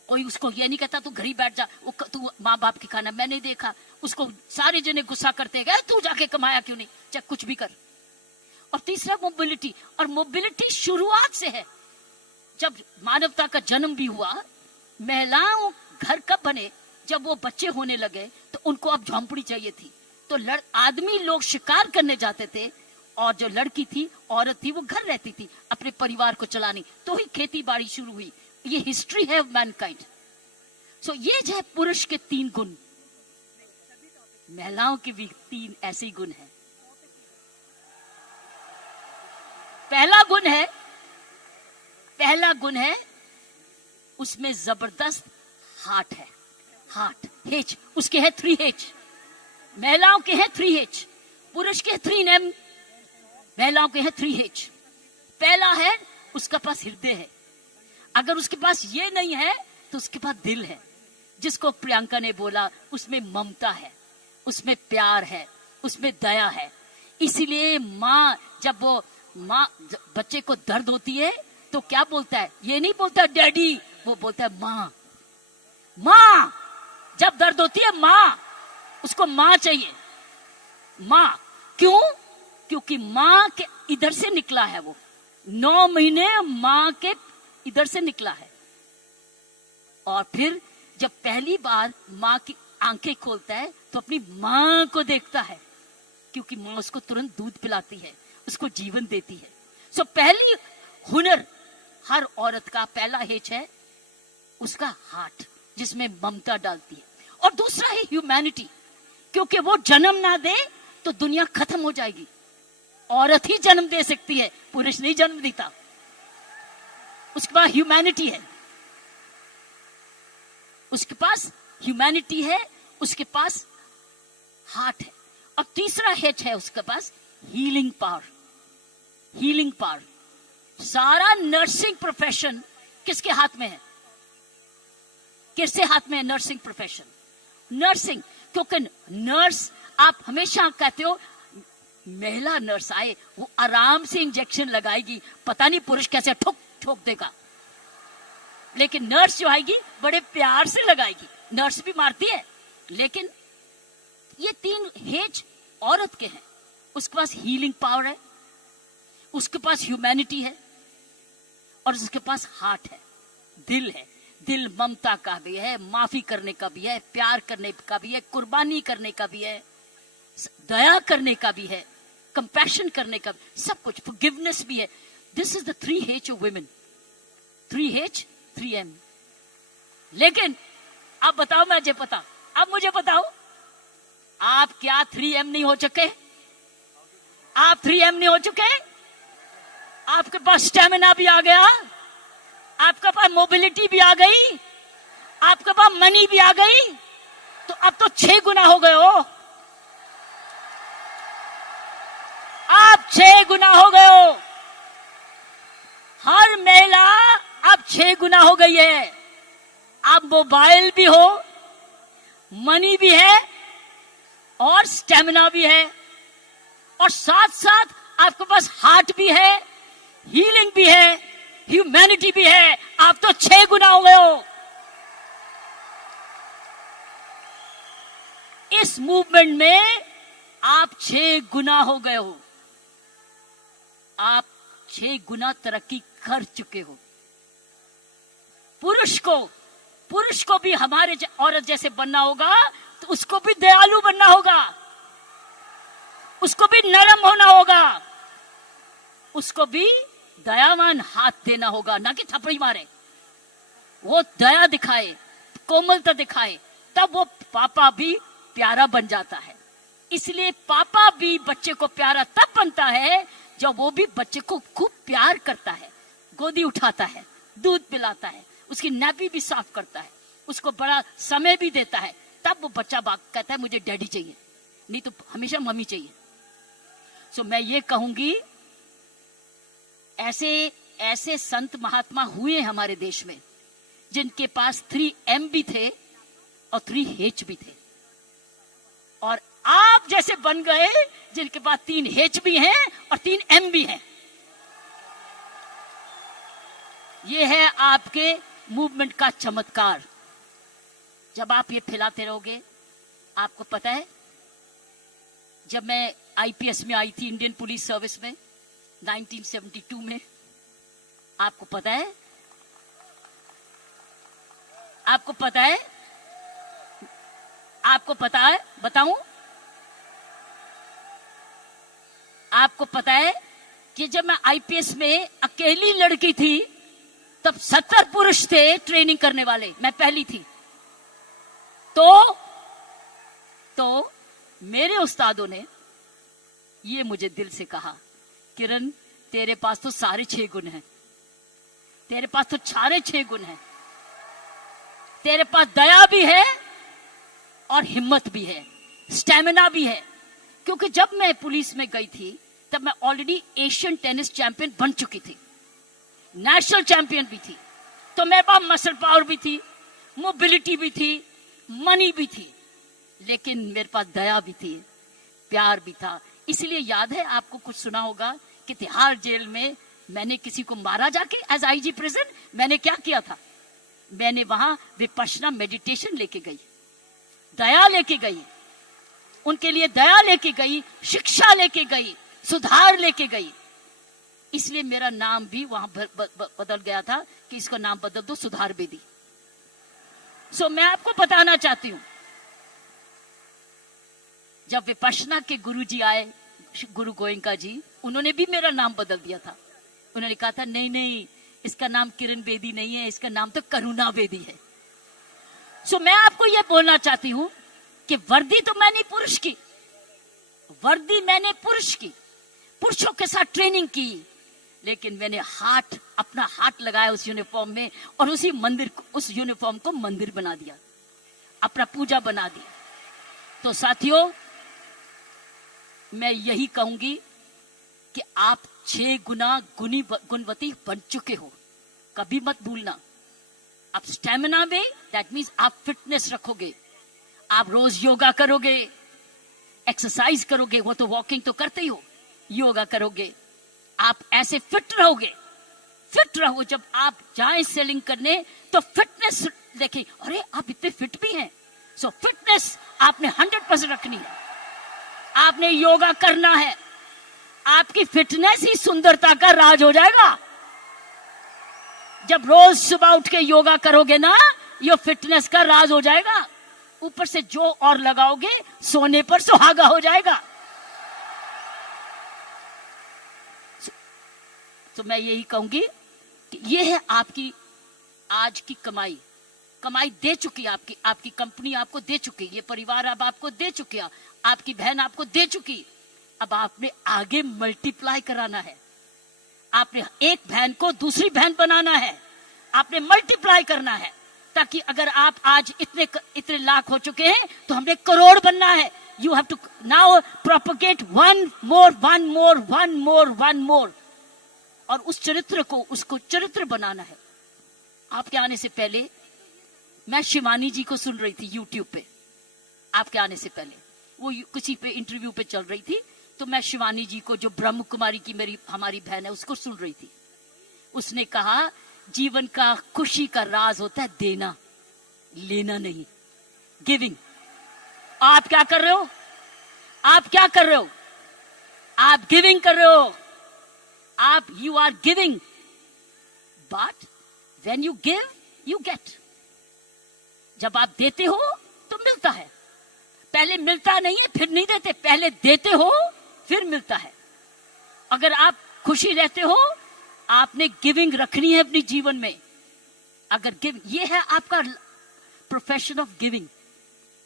कोई उसको ये नहीं कहता तू घर ही बैठ जा, तू माँ बाप की खाना। मैं नहीं देखा उसको, सारे जने गुस्सा करते गए तू जाके कमाया क्यों नहीं, चाहे कुछ भी कर। और तीसरा मोबिलिटी, और मोबिलिटी शुरुआत से है। जब मानवता का जन्म भी हुआ, महिलाओं घर कब बने, जब वो बच्चे होने लगे तो उनको अब झोंपड़ी चाहिए थी। तो आदमी लोग शिकार करने जाते थे, और जो लड़की थी, औरत थी, वो घर रहती थी अपने परिवार को चलानी। तो ही खेती बाड़ी शुरू हुई। ये हिस्ट्री है मैनकाइंड। सो ये जो है पुरुष के 3 गुण, महिलाओं के भी 3 ऐसे ही गुण हैं। पहला गुण है उसमें जबरदस्त हार्ट है। हार्ट, हेच, उसके है 3 हेच। महिलाओं के हैं 3 हेच, पुरुष के 3 एम, महिलाओं के हैं 3 हेच। पहला है उसका पास हृदय है। अगर उसके पास ये नहीं है तो उसके पास दिल है, जिसको प्रियंका ने बोला, उसमें ममता है, उसमें प्यार है, उसमें दया है। इसीलिए माँ, जब वो माँ बच्चे को दर्द होती है तो क्या बोलता है, ये नहीं बोलता डैडी, वो बोलता है माँ। माँ जब दर्द होती है, माँ, उसको माँ चाहिए। माँ क्यों? क्योंकि माँ के इधर से निकला है वो, 9 महीने माँ के इधर से निकला है। और फिर जब पहली बार माँ की आंखें खोलता है तो अपनी माँ को देखता है, क्योंकि माँ उसको तुरंत दूध पिलाती है, उसको जीवन देती है। सो पहली हुनर हर औरत का पहला हेच है उसका हार्ट, जिसमें ममता डालती है। और दूसरा है ह्यूमैनिटी, क्योंकि वो जन्म ना दे तो दुनिया खत्म हो जाएगी। औरत ही जन्म दे सकती है, पुरुष नहीं जन्म देता। उसके पास ह्यूमैनिटी है, उसके पास ह्यूमैनिटी है, उसके पास हार्ट है। और तीसरा हेच है उसके पास हीलिंग पावर। हीलिंग पावर, सारा नर्सिंग प्रोफेशन किसके हाथ में है? किसके हाथ में है नर्सिंग प्रोफेशन? नर्सिंग, क्योंकि नर्स, आप हमेशा कहते हो महिला नर्स आए, वो आराम से इंजेक्शन लगाएगी, पता नहीं पुरुष कैसे ठोक ठोक देगा, लेकिन नर्स जो आएगी बड़े प्यार से लगाएगी। नर्स भी मारती है, लेकिन ये 3 हेज औरत के हैं। उसके पास हीलिंग पावर है, उसके पास ह्यूमैनिटी है, और उसके पास हार्ट है, दिल है। दिल ममता का भी है, माफी करने का भी है, प्यार करने का भी है, कुर्बानी करने का भी है, दया करने का भी है, कंपैशन करने का भी, सब कुछ, फॉरगिवनेस भी है। This is the 3 H of women. 3 H 3 M। लेकिन अब बताओ, मुझे बताओ, आप क्या 3 M नहीं हो चुके? आप 3 M नहीं हो चुके? आपके पास स्टेमिना भी आ गया, आपके पास मोबिलिटी भी आ गई, आपके पास मनी भी आ गई, तो अब तो 6 गुना हो गए हो। आप 6 गुना हो गए हो। हर महिला अब 6 गुना हो गई है। अब मोबाइल भी हो, मनी भी है, और स्टेमिना भी है, और साथ साथ आपके पास हार्ट भी है, हीलिंग भी है, ह्यूमैनिटी भी है। आप तो 6 गुना हो गए हो। इस मूवमेंट में आप 6 गुना हो गए हो। आप 6 गुना तरक्की कर चुके हो। पुरुष को भी हमारे औरत जैसे बनना होगा, तो उसको भी दयालु बनना होगा, उसको भी नरम होना होगा, उसको भी दयावान हाथ देना होगा, ना कि थप्पड़ी मारे। वो दया दिखाए, कोमलता दिखाए, तब वो पापा भी प्यारा बन जाता है। इसलिए पापा भी बच्चे को प्यारा तब बनता है जब वो भी बच्चे को खूब प्यार करता है, गोदी उठाता है, दूध पिलाता है, उसकी नैपी भी साफ करता है, उसको बड़ा समय भी देता है। तब वो बच्चा कहता है मुझे डैडी चाहिए, नहीं तो हमेशा मम्मी चाहिए। सो मैं ये कहूंगी, ऐसे संत महात्मा हुए हमारे देश में, जिनके पास 3 M भी थे और 3 H भी थे। और आप जैसे बन गए जिनके पास 3 H भी हैं और 3 M भी हैं। ये है आपके मूवमेंट का चमत्कार। जब आप ये फैलाते रहोगे, आपको पता है जब मैं आईपीएस में आई थी, इंडियन पुलिस सर्विस में 1972 में, आपको पता है, आपको पता है, आपको पता है, बताऊं, आपको पता है कि जब मैं आईपीएस में अकेली लड़की थी तब 70 पुरुष थे ट्रेनिंग करने वाले, मैं पहली थी। तो मेरे उस्तादों ने ये मुझे दिल से कहा, किरण तेरे पास तो सारे 6 गुण हैं, तेरे पास तो सारे 6 गुण हैं, तेरे पास दया भी है और हिम्मत भी है, स्टैमिना भी है। क्योंकि जब मैं पुलिस में गई थी तब मैं ऑलरेडी एशियन टेनिस चैंपियन बन चुकी थी, नेशनल चैंपियन भी थी, तो मेरे पास मसल पावर भी थी, मोबिलिटी भी थी, मनी भी थी, लेकिन मेरे पास दया भी थी, प्यार भी था। इसलिए याद है आपको, कुछ सुना होगा कि तिहाड़ जेल में मैंने किसी को मारा जाके एज आईजी प्रिजन। मैंने क्या किया था, मैंने वहां विपश्यना मेडिटेशन लेके गई, दया लेके गई, उनके लिए दया लेके गई, शिक्षा लेके गई, सुधार लेके गई। इसलिए मेरा नाम भी वहां बदल गया था कि इसका नाम बदल दो, सुधार बेदी। सो मैं आपको बताना चाहती हूं, जब विपश्यना के गुरुजी आए, गुरु गोयंका जी, उन्होंने भी मेरा नाम बदल दिया था। उन्होंने कहा था नहीं नहीं, इसका नाम किरण बेदी नहीं है, इसका नाम तो करुणा बेदी है। सो मैं आपको यह बोलना चाहती हूं कि वर्दी तो मैंने पुरुष की, वर्दी मैंने पुरुष की, पुरुषों के साथ ट्रेनिंग की, लेकिन मैंने अपना हाथ लगाया उस यूनिफॉर्म में और उस यूनिफॉर्म को मंदिर बना दिया, अपना पूजा बना दिया। तो साथियों, मैं यही कहूंगी कि आप 6 गुना गुणवती बन चुके हो, कभी मत भूलना। आप स्टैमिना में, दैट मीन्स आप फिटनेस रखोगे, आप रोज योगा करोगे, एक्सरसाइज करोगे, वो तो वॉकिंग तो करते ही हो, योगा करोगे, आप ऐसे फिट रहोगे। फिट रहो, जब आप जाएं सेलिंग करने तो फिटनेस देखें, अरे आप इतने फिट भी हैं। सो फिटनेस आपने 100% रखनी है, आपने योगा करना है, आपकी फिटनेस ही सुंदरता का राज हो जाएगा। जब रोज सुबह उठ के योगा करोगे ना, ये फिटनेस का राज हो जाएगा। ऊपर से जो और लगाओगे, सोने पर सुहागा हो जाएगा। तो मैं यही कहूंगी कि ये है आपकी आज की कमाई। कमाई दे चुकी आपकी कंपनी आपको दे चुकी, ये परिवार अब आपको दे चुकी, आपकी बहन आपको दे चुकी। अब आपने आगे मल्टीप्लाई कराना है, आपने एक बहन को दूसरी बहन बनाना है, आपने मल्टीप्लाई करना है, ताकि अगर आप आज इतने लाख हो चुके हैं तो हमने करोड़ बनना है। You have to now propagate one more, और उस चरित्र को, उसको चरित्र बनाना है। आपके आने से पहले मैं शिवानी जी को सुन रही थी यूट्यूब पे, आपके आने से पहले वो किसी पे इंटरव्यू पे चल रही थी, तो मैं शिवानी जी को, जो ब्रह्म कुमारी की हमारी बहन है, उसको सुन रही थी। उसने कहा जीवन का खुशी का राज होता है देना, लेना नहीं, गिविंग। आप क्या कर रहे हो, आप क्या कर रहे हो, आप गिविंग कर रहे हो, आप you are giving, but when you give you get. जब आप देते हो तो मिलता है, पहले मिलता नहीं है फिर नहीं देते, पहले देते हो फिर मिलता है। अगर आप खुशी रहते हो, आपने गिविंग रखनी है अपने जीवन में। अगर ये है आपका profession of giving,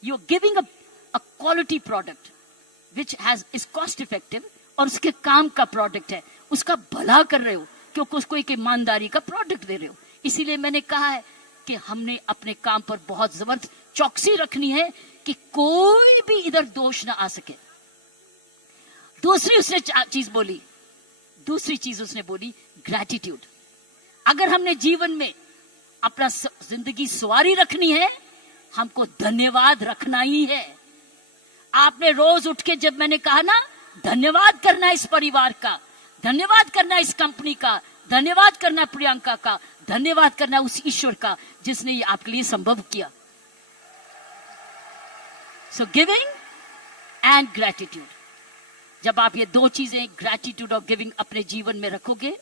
you are giving a quality product which is cost effective, और उसके काम का प्रोडक्ट है, उसका भला कर रहे हो, क्योंकि उसको एक ईमानदारी का प्रोडक्ट दे रहे हो। इसीलिए मैंने कहा है कि हमने अपने काम पर बहुत जबरदस्त चौकसी रखनी है कि कोई भी इधर दोष ना आ सके। दूसरी उसने चीज उसने बोली ग्रैटिट्यूड। अगर हमने जीवन में अपना जिंदगी सवारी रखनी है, हमको धन्यवाद रखना ही है। आपने रोज उठ के जब मैंने कहा ना धन्यवाद करना इस परिवार का, धन्यवाद करना इस कंपनी का, धन्यवाद करना प्रियंका का, धन्यवाद करना उस ईश्वर का जिसने ये आपके लिए संभव किया। सो गिविंग एंड ग्रेटिट्यूड, जब आप ये दो चीजें ग्रेटिट्यूड और गिविंग अपने जीवन में रखोगे,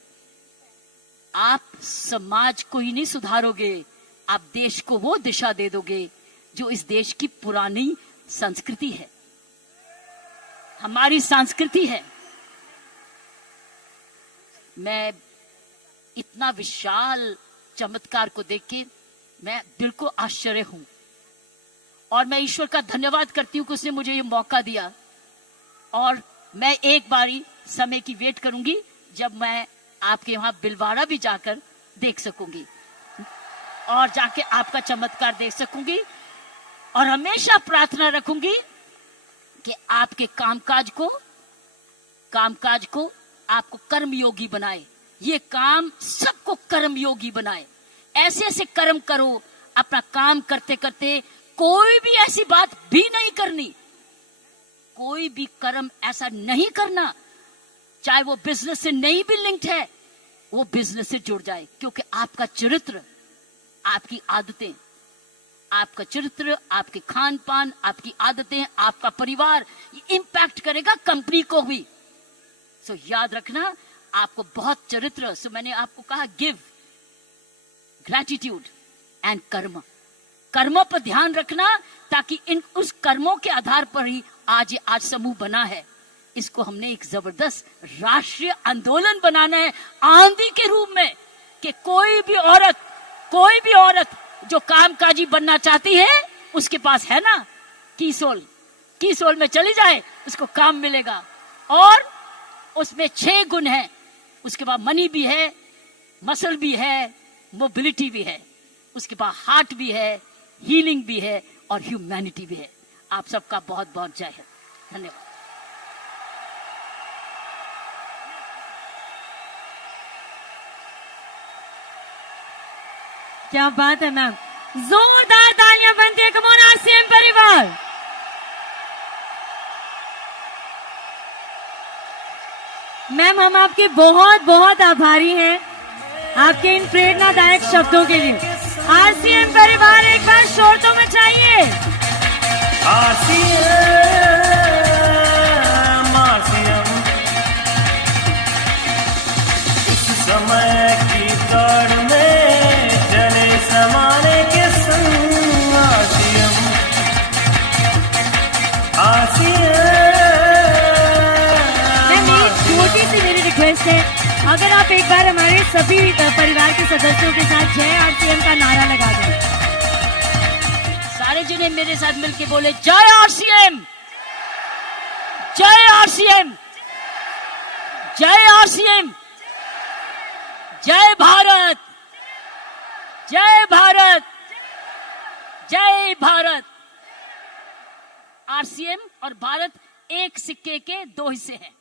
आप समाज को ही नहीं सुधारोगे, आप देश को वो दिशा दे दोगे जो इस देश की पुरानी संस्कृति है, हमारी संस्कृति है। मैं इतना विशाल चमत्कार को देख के मैं दिल को आश्चर्य हूं और मैं ईश्वर का धन्यवाद करती हूं कि उसने मुझे ये मौका दिया। और मैं एक बारी समय की वेट करूंगी जब मैं आपके वहां बिलवाड़ा भी जाकर देख सकूंगी और जाके आपका चमत्कार देख सकूंगी। और हमेशा प्रार्थना रखूंगी कि आपके कामकाज को आपको कर्मयोगी बनाए, ये काम सबको कर्मयोगी बनाए। ऐसे ऐसे कर्म करो, अपना काम करते करते कोई भी ऐसी बात भी नहीं करनी, कोई भी कर्म ऐसा नहीं करना चाहे वो बिजनेस से नहीं भी लिंक्ड है, वो बिजनेस से जुड़ जाए। क्योंकि आपका चरित्र, आपकी आदतें, आपका चरित्र, आपके खान पान, आपकी आदतें, आपका परिवार, ये इंपैक्ट करेगा कंपनी को भी। सो याद रखना आपको बहुत चरित्र। सो मैंने आपको कहा गिव, ग्रेटिट्यूड एंड कर्म। कर्मों पर ध्यान रखना ताकि उस कर्मों के आधार पर ही आज समूह बना है। इसको हमने एक जबरदस्त राष्ट्रीय आंदोलन बनाना है आंधी के रूप में, कि कोई भी औरत जो कामकाजी बनना चाहती है उसके पास है ना कीसोल में चली जाए, उसको काम मिलेगा। और उसमें 6 गुण हैं, उसके बाद मनी भी है, मसल भी है, मोबिलिटी भी है, उसके बाद हार्ट भी है, हीलिंग भी है और ह्यूमैनिटी भी है। आप सबका बहुत बहुत जय है। धन्यवाद। क्या बात है मैम, जोरदार तालियां बनती है। कम ऑन आरसीएम परिवार। मैम हम आपके बहुत बहुत आभारी हैं आपके इन प्रेरणादायक शब्दों के लिए। आरसीएम परिवार एक बार शोर तो मचाइए। आरसीएम, आरसीएम, इस समय की दौड़ में चले समाने के संग। RCM, RCM. छोटी सी मेरी रिक्वेस्ट है, अगर आप एक बार हमारे सभी परिवार के सदस्यों के साथ जय आरसीएम का नारा लगा दें। सारे जने मेरे साथ मिलके बोले जय आरसीएम, जय आरसीएम, जय आरसीएम, जय भारत, जय भारत, जय भारत। आरसीएम और भारत एक सिक्के के 2 हिस्से हैं।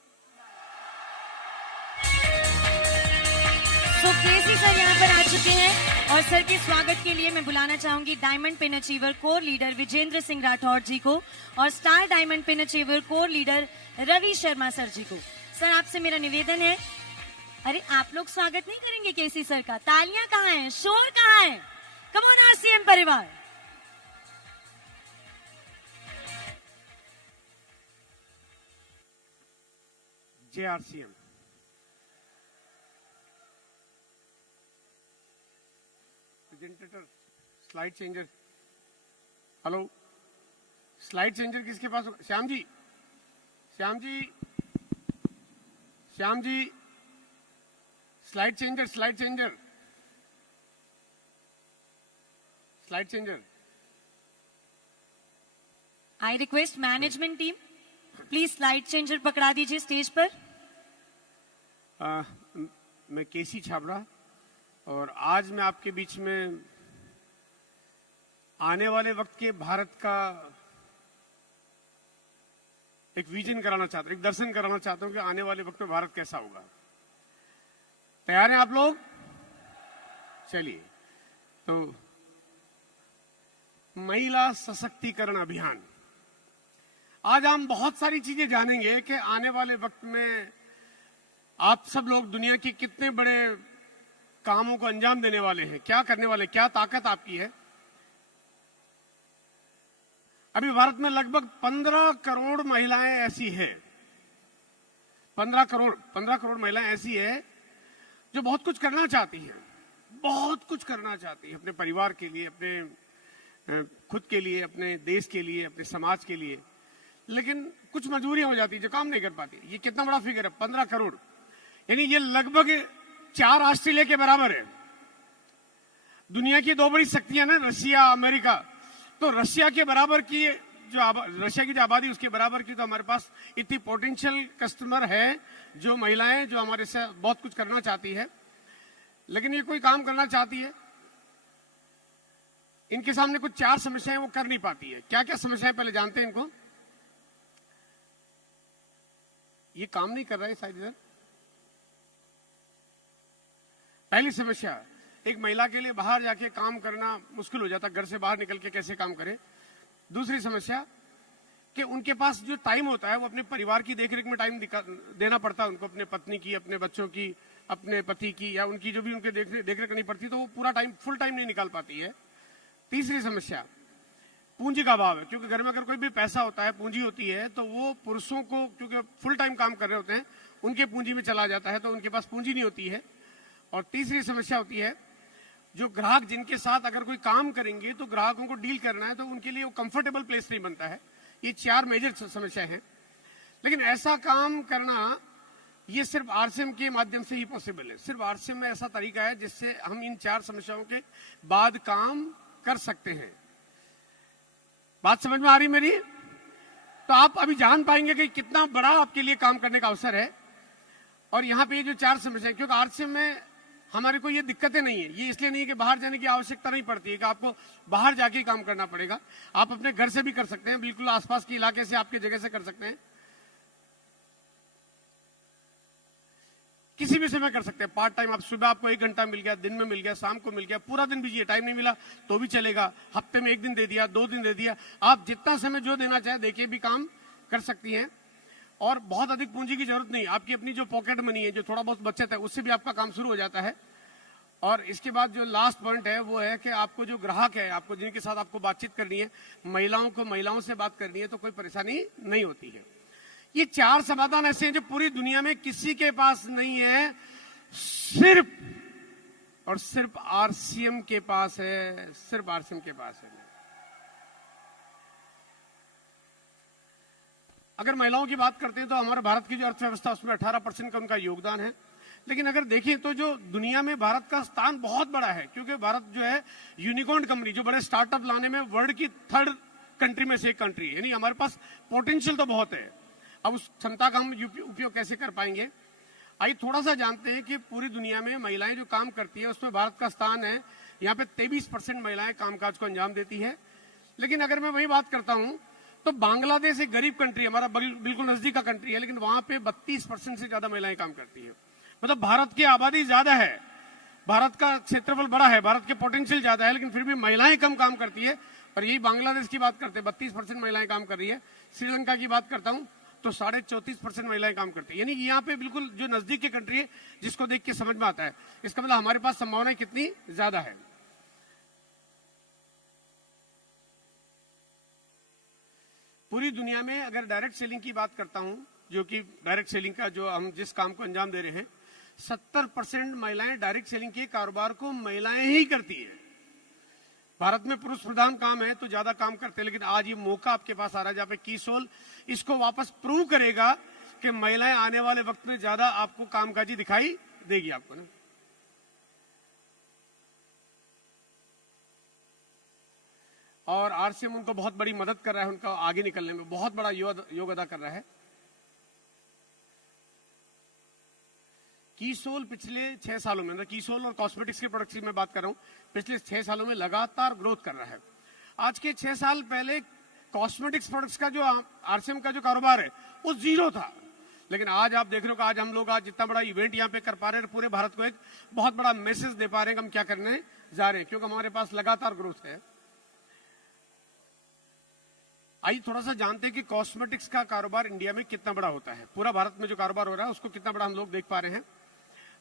तो केसी सर यहाँ पर आ चुके हैं और सर के स्वागत के लिए मैं बुलाना चाहूंगी diamond pin achiever core leader Vijendra Singh Rathore ji को और star diamond pin achiever core leader Ravi Sharma sir ji को। सर आपसे मेरा निवेदन है, अरे आप लोग स्वागत नहीं करेंगे केसी सर का? तालियां कहाँ हैं, शोर कहाँ है? कम ऑन आरसीएम परिवार। जय RCM. Presenter, slide changer, hello, slide changer किसके पास होगा? Shyam ji, Shyam ji, Shyam ji, slide changer, slide changer, slide changer. I request management team, please slide changer पकड़ा दीजिए स्टेज पर। मैं केसी छाबड़ा और आज मैं आपके बीच में आने वाले वक्त के भारत का एक विजन कराना चाहता हूं, एक दर्शन कराना चाहता हूं कि आने वाले वक्त में भारत कैसा होगा। तैयार हैं आप लोग? चलिए, तो महिला सशक्तिकरण अभियान। आज हम बहुत सारी चीजें जानेंगे कि आने वाले वक्त में आप सब लोग दुनिया के कितने बड़े कामों को अंजाम देने वाले हैं, क्या करने वाले, क्या ताकत आपकी है। अभी भारत में लगभग 15 करोड़ महिलाएं ऐसी हैं, 15 करोड़ महिलाएं ऐसी है जो बहुत कुछ करना चाहती हैं, बहुत कुछ करना चाहती है अपने परिवार के लिए, अपने खुद के लिए, अपने देश के लिए, अपने समाज के लिए, लेकिन कुछ मजबूरियां हो जाती है जो काम नहीं कर पाती। ये कितना बड़ा फिगर है, 15 करोड़, यानी ये लगभग 4 ऑस्ट्रेलिया के बराबर है। दुनिया की 2 बड़ी शक्तियां ना, रशिया, अमेरिका, तो रशिया के बराबर की रशिया की जो आबादी उसके बराबर की तो हमारे पास इतनी पोटेंशियल कस्टमर है, जो महिलाएं जो हमारे से बहुत कुछ करना चाहती है, लेकिन ये कोई काम करना चाहती है, इनके सामने कुछ 4 समस्याएं वो कर नहीं पाती है। क्या क्या समस्याएं पहले जानते हैं इनको। ये काम नहीं कर रहा है शायद इधर। पहली समस्या, एक महिला के लिए बाहर जाके काम करना मुश्किल हो जाता, घर से बाहर निकल के कैसे काम करे। दूसरी समस्या कि उनके पास जो टाइम होता है वो अपने परिवार की देखरेख में टाइम देना पड़ता है उनको, अपने पत्नी की, अपने बच्चों की, अपने पति की, या उनकी जो भी उनके देखरेख करनी पड़ती है, तो वो पूरा टाइम, फुल टाइम नहीं निकाल पाती है। तीसरी समस्या पूंजी का अभाव है, क्योंकि घर में अगर कोई भी पैसा होता है, पूंजी होती है, तो वो पुरुषों को, क्योंकि फुल टाइम काम कर रहे होते हैं, उनके पूंजी में चला जाता है, तो उनके पास पूंजी नहीं होती है। और तीसरी समस्या होती है जो ग्राहक जिनके साथ अगर कोई काम करेंगे तो ग्राहकों को डील करना है, तो उनके लिए वो कंफर्टेबल प्लेस नहीं बनता है। ये 4 मेजर समस्या है, लेकिन ऐसा काम करना ये सिर्फ आरसीएम के माध्यम से ही पॉसिबल है। सिर्फ आरसीएम में ऐसा तरीका है जिससे हम इन 4 समस्याओं के बाद काम कर सकते हैं। बात समझ में आ रही मेरी? तो आप अभी जान पाएंगे कि कितना बड़ा आपके लिए काम करने का अवसर है। और यहाँ पे ये जो 4 समस्याएं, क्योंकि आरसीएम में हमारे को ये दिक्कतें नहीं है, ये इसलिए नहीं कि बाहर जाने की आवश्यकता नहीं पड़ती है कि आपको बाहर जाके ही काम करना पड़ेगा। आप अपने घर से भी कर सकते हैं, बिल्कुल आसपास के इलाके से, आपके जगह से कर सकते हैं, किसी भी समय कर सकते हैं। पार्ट टाइम, आप सुबह आपको 1 घंटा मिल गया, दिन में मिल गया, शाम को मिल गया, पूरा दिन बिजी है, टाइम नहीं मिला तो भी चलेगा, हफ्ते में 1 दिन दे दिया, 2 दिन दे दिया, आप जितना समय जो देना चाहे देके भी काम कर सकती हैं। और बहुत अधिक पूंजी की जरूरत नहीं, आपकी अपनी जो पॉकेट मनी है, जो थोड़ा बहुत बचत है, उससे भी आपका काम शुरू हो जाता है। और इसके बाद जो लास्ट पॉइंट है वो है कि आपको जो ग्राहक है, आपको जिनके साथ आपको बातचीत करनी है, महिलाओं को महिलाओं से बात करनी है, तो कोई परेशानी नहीं होती है। ये 4 समाधान ऐसे हैं जो पूरी दुनिया में किसी के पास नहीं है, सिर्फ और सिर्फ आरसीएम के पास है, सिर्फ आरसीएम के पास है। अगर महिलाओं की बात करते हैं तो हमारे भारत की जो अर्थव्यवस्था उसमें 18% का उनका योगदान है। लेकिन अगर देखें तो जो दुनिया में भारत का स्थान बहुत बड़ा है, क्योंकि भारत जो है यूनिकॉर्न कंपनी, जो बड़े स्टार्टअप लाने में वर्ल्ड की 3rd कंट्री में से एक कंट्री है, यानी हमारे पास पोटेंशियल तो बहुत है। अब उस क्षमता का हम उपयोग कैसे कर पाएंगे, आइए थोड़ा सा जानते हैं कि पूरी दुनिया में महिलाएं जो काम करती है उसमें भारत का स्थान है। यहाँ पे 23% महिलाएं कामकाज को अंजाम देती है। लेकिन अगर मैं वही बात करता हूं तो बांग्लादेश एक गरीब कंट्री है, हमारा बिल्कुल नजदीक का कंट्री है, लेकिन वहां पे 32% से ज्यादा महिलाएं काम करती है। मतलब भारत की आबादी ज्यादा है, भारत का क्षेत्रफल बड़ा है, भारत के पोटेंशियल ज्यादा है, लेकिन फिर भी महिलाएं कम काम करती है। और यही बांग्लादेश की बात करते हैं, 32% महिलाएं काम कर रही है। श्रीलंका की बात करता हूं तो 34.5% महिलाएं काम करती है। यानी कि यहाँ पे बिल्कुल जो नजदीक की कंट्री है, जिसको देख के समझ में आता है, इसका मतलब हमारे पास संभावनाएं कितनी ज्यादा है। पूरी दुनिया में अगर डायरेक्ट सेलिंग की बात करता हूं, जो कि डायरेक्ट सेलिंग का जो हम जिस काम को अंजाम दे रहे हैं, 70% महिलाएं डायरेक्ट सेलिंग के कारोबार को महिलाएं ही करती है। भारत में पुरुष प्रधान काम है तो ज्यादा काम करते हैं, लेकिन आज ये मौका आपके पास आ रहा है जहां पे कीसोल इसको वापस प्रूव करेगा कि महिलाएं आने वाले वक्त में ज्यादा आपको कामकाजी दिखाई देगी आपको ना। और आरसीएम उनको बहुत बड़ी मदद कर रहा है, उनका आगे निकलने में बहुत बड़ा योग अदा कर रहा है। कीसोल पिछले 6 सालों में, कीसोल और कॉस्मेटिक्स के प्रोडक्ट्स की मैं बात कर रहा हूं, पिछले 6 सालों में लगातार ग्रोथ कर रहा है। आज के 6 साल पहले कॉस्मेटिक्स प्रोडक्ट्स का जो आरसीएम का जो कारोबार है वो 0 था, लेकिन आज आप देख रहे हो कि आज हम लोग आज जितना बड़ा इवेंट यहाँ पे कर पा रहे हैं, पूरे भारत को एक बहुत बड़ा मैसेज दे पा रहे हैं कि हम क्या करने जा रहे हैं, क्योंकि हमारे पास लगातार ग्रोथ है। आइए थोड़ा सा जानते हैं कि कॉस्मेटिक्स का कारोबार इंडिया में कितना बड़ा होता है। पूरा भारत में जो कारोबार हो रहा है उसको कितना बड़ा हम लोग देख पा रहे हैं।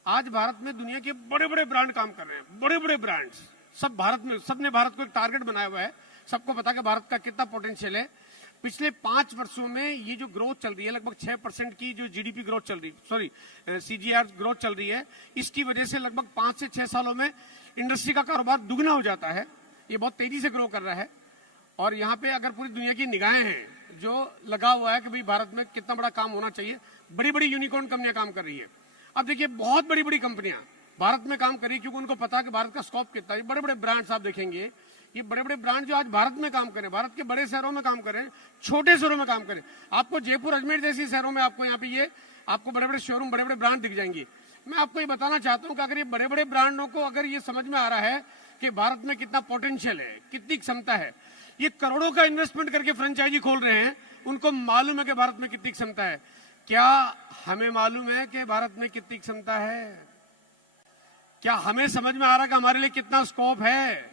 आज भारत में दुनिया के बड़े बड़े ब्रांड काम कर रहे हैं, बड़े बड़े ब्रांड्स सब भारत में, सबने भारत को एक टारगेट बनाया हुआ है। सबको पता है कि भारत का कितना पोटेंशियल है। पिछले 5 वर्षों में ये जो ग्रोथ चल रही है, लगभग 6% की जो जीडीपी ग्रोथ चल रही है, सीजीआर ग्रोथ चल रही है, इसकी वजह से लगभग 5 से 6 सालों में इंडस्ट्री का कारोबार दुगना हो जाता है। ये बहुत तेजी से ग्रो कर रहा है। और यहाँ पे अगर पूरी दुनिया की निगाहें हैं जो लगा हुआ है कि भाई भारत में कितना बड़ा काम होना चाहिए, बड़ी बड़ी यूनिकॉर्न कंपनियां काम कर रही है। अब देखिए बहुत बड़ी बड़ी कंपनियां भारत में काम कर रही है क्योंकि उनको पता है कि भारत का स्कोप कितना है। बड़े बड़े ब्रांड्स आप देखेंगे, ये बड़े बड़े ब्रांड जो आज भारत में काम करें, भारत के बड़े शहरों में काम करें, छोटे शहरों में काम करें। आपको जयपुर अजमेर जैसी शहरों में आपको यहाँ पे ये आपको बड़े बड़े शोरूम, बड़े बड़े ब्रांड दिख जाएंगे। मैं आपको ये बताना चाहता हूँ कि अगर ये बड़े बड़े ब्रांडों को अगर ये समझ में आ रहा है कि भारत में कितना पोटेंशियल है, कितनी क्षमता है, ये करोड़ों का इन्वेस्टमेंट करके फ्रेंचाइजी खोल रहे हैं, उनको मालूम है कि भारत में कितनी क्षमता है। क्या हमें मालूम है कि भारत में कितनी क्षमता है? क्या हमें समझ में आ रहा है कि हमारे लिए कितना स्कोप है?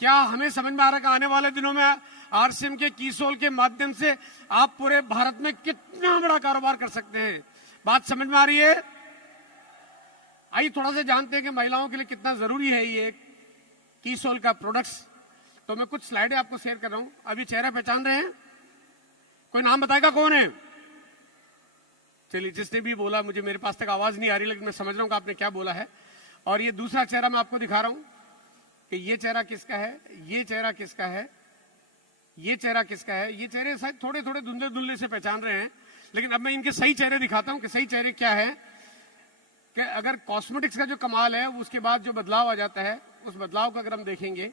क्या हमें समझ में आ रहा है कि आने वाले दिनों में आरसीएम के कीसोल के माध्यम से आप पूरे भारत में कितना बड़ा कारोबार कर सकते हैं? बात समझ में आ रही है? आइए थोड़ा सा जानते हैं कि महिलाओं के लिए कितना जरूरी है ये कीसोल का प्रोडक्ट्स। तो मैं कुछ स्लाइडें आपको शेयर कर रहा हूं। अभी चेहरा पहचान रहे हैं? कोई नाम बताएगा कौन है? चलिए, जिसने भी बोला, मुझे मेरे पास तक आवाज नहीं आ रही, लेकिन मैं समझ रहा हूं कि आपने क्या बोला है। और ये दूसरा चेहरा मैं आपको दिखा रहा हूं कि ये चेहरा किसका है, ये चेहरा किसका है, ये चेहरा किसका है। ये चेहरे शायद थोड़े थोड़े धुंधले धुंधले से पहचान रहे हैं, लेकिन अब मैं इनके सही चेहरे दिखाता हूं कि सही चेहरे क्या है। कि अगर कॉस्मेटिक्स का जो कमाल है उसके बाद जो बदलाव आ जाता है, उस बदलाव को अगर हम देखेंगे,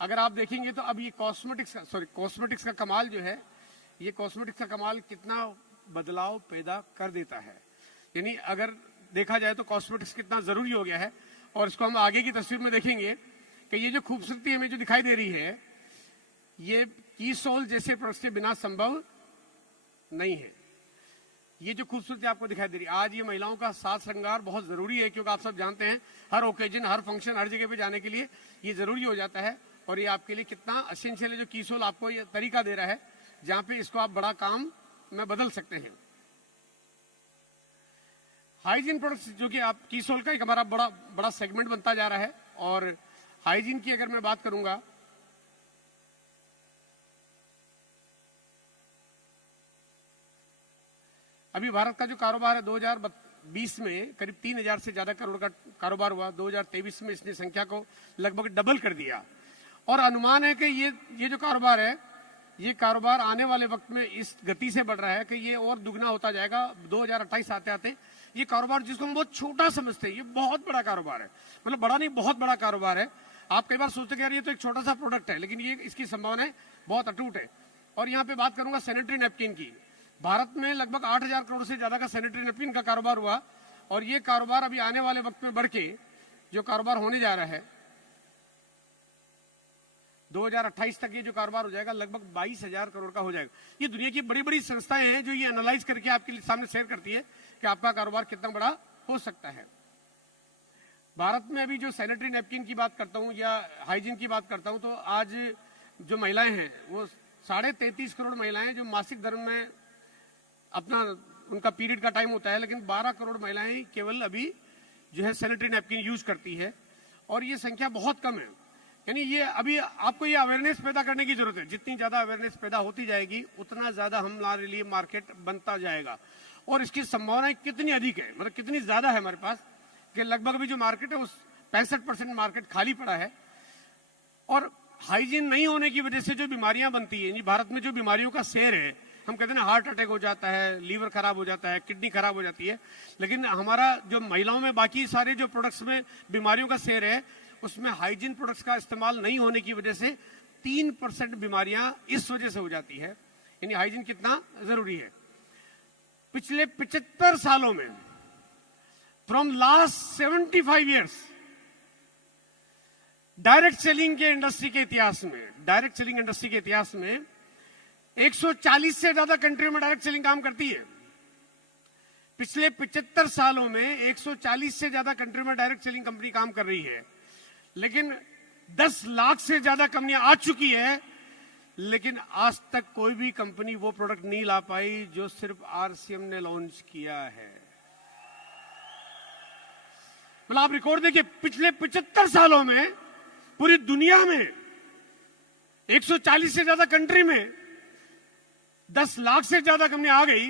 अगर आप देखेंगे तो अब ये कॉस्मेटिक्स का कमाल जो है, ये कॉस्मेटिक्स का कमाल कितना बदलाव पैदा कर देता है। यानी अगर देखा जाए तो कॉस्मेटिक्स कितना जरूरी हो गया है। और इसको हम आगे की तस्वीर में देखेंगे कि ये जो खूबसूरती हमें जो दिखाई दे रही है, ये कीसोल जैसे प्रोडक्ट्स के बिना संभव नहीं है। ये जो खूबसूरती आपको दिखाई दे रही है, आज ये महिलाओं का साज श्रृंगार बहुत जरूरी है, क्योंकि आप सब जानते हैं हर ओकेजन, हर फंक्शन, हर जगह पे जाने के लिए ये जरूरी हो जाता है। और ये आपके लिए कितना एसेंशियल है जो कीसोल आपको ये तरीका दे रहा है, जहां पे इसको आप बड़ा काम में बदल सकते हैं। हाइजीन प्रोडक्ट्स जो कि आप कीसोल का एक हमारा बड़ा सेगमेंट बनता जा रहा है। और हाइजीन की अगर मैं बात करूंगा, अभी भारत का जो कारोबार है 2020 में करीब 3000 से ज्यादा करोड़ का कारोबार हुआ। 2023 में इसने संख्या को लगभग डबल कर दिया। और अनुमान है कि ये जो कारोबार है, ये कारोबार आने वाले वक्त में इस गति से बढ़ रहा है कि ये और दुगना होता जाएगा। 2028 आते आते ये कारोबार, जिसको हम बहुत छोटा समझते हैं, ये बहुत बड़ा कारोबार है। मतलब बड़ा नहीं, बहुत बड़ा कारोबार है। आप कई बार सोचते हैं यार ये तो एक छोटा सा प्रोडक्ट है, लेकिन ये इसकी संभावनाएं बहुत अटूट है। और यहाँ पे बात करूंगा सैनिटरी नैपकिन की। भारत में लगभग 8000 करोड़ से ज्यादा का सैनिटरी नैपकिन का कारोबार हुआ। और ये कारोबार अभी आने वाले वक्त में बढ़ के जो कारोबार होने जा रहा है, 2028 तक ये जो कारोबार हो जाएगा लगभग 22000 करोड़ का हो जाएगा। ये दुनिया की बड़ी बड़ी संस्थाएं हैं जो ये एनालाइज करके आपके सामने शेयर करती है कि आपका कारोबार कितना बड़ा हो सकता है। भारत में अभी जो सैनिटरी नैपकिन की बात करता हूं या हाइजीन की बात करता हूं, तो आज जो महिलाएं हैं वो 33.5 करोड़ महिलाएं जो मासिक धर्म में अपना उनका पीरियड का टाइम होता है, लेकिन 12 करोड़ महिलाएं केवल अभी जो है सैनिटरी नैपकिन यूज करती है। और ये संख्या बहुत कम है। यानी ये अभी आपको ये अवेयरनेस पैदा करने की जरूरत है। जितनी ज्यादा अवेयरनेस पैदा होती जाएगी उतना ज्यादा हमारे लिए मार्केट बनता जाएगा। और इसकी संभावनाएं कितनी अधिक है, मतलब कितनी ज्यादा है हमारे पास, कि लगभग अभी जो मार्केट है उस 65% मार्केट खाली पड़ा है। और हाइजीन नहीं होने की वजह से जो बीमारियां बनती है, भारत में जो बीमारियों का शेर है, हम कहते हैं ना हार्ट अटैक हो जाता है, लीवर खराब हो जाता है, किडनी खराब हो जाती है, लेकिन हमारा जो महिलाओं में बाकी सारे जो प्रोडक्ट्स में बीमारियों का शेर है, उसमें हाइजीन प्रोडक्ट्स का इस्तेमाल नहीं होने की वजह से 3% बीमारियां इस वजह से हो जाती है। यानी हाइजीन कितना जरूरी है। पिछले 75 सालों में, from last 75 years, direct selling के इंडस्ट्री के इतिहास में 140 से ज्यादा कंट्रियों में डायरेक्ट सेलिंग काम करती है। पिछले 75 सालों में 140 से ज्यादा कंट्रियों में डायरेक्ट सेलिंग कंपनी काम कर रही है। लेकिन 10 लाख से ज्यादा कंपनियां आ चुकी है, लेकिन आज तक कोई भी कंपनी वो प्रोडक्ट नहीं ला पाई जो सिर्फ आरसीएम ने लॉन्च किया है। मतलब आप रिकॉर्ड देखिए, पिछले 75 सालों में पूरी दुनिया में 140 से ज्यादा कंट्री में 10 लाख से ज्यादा कंपनी आ गई,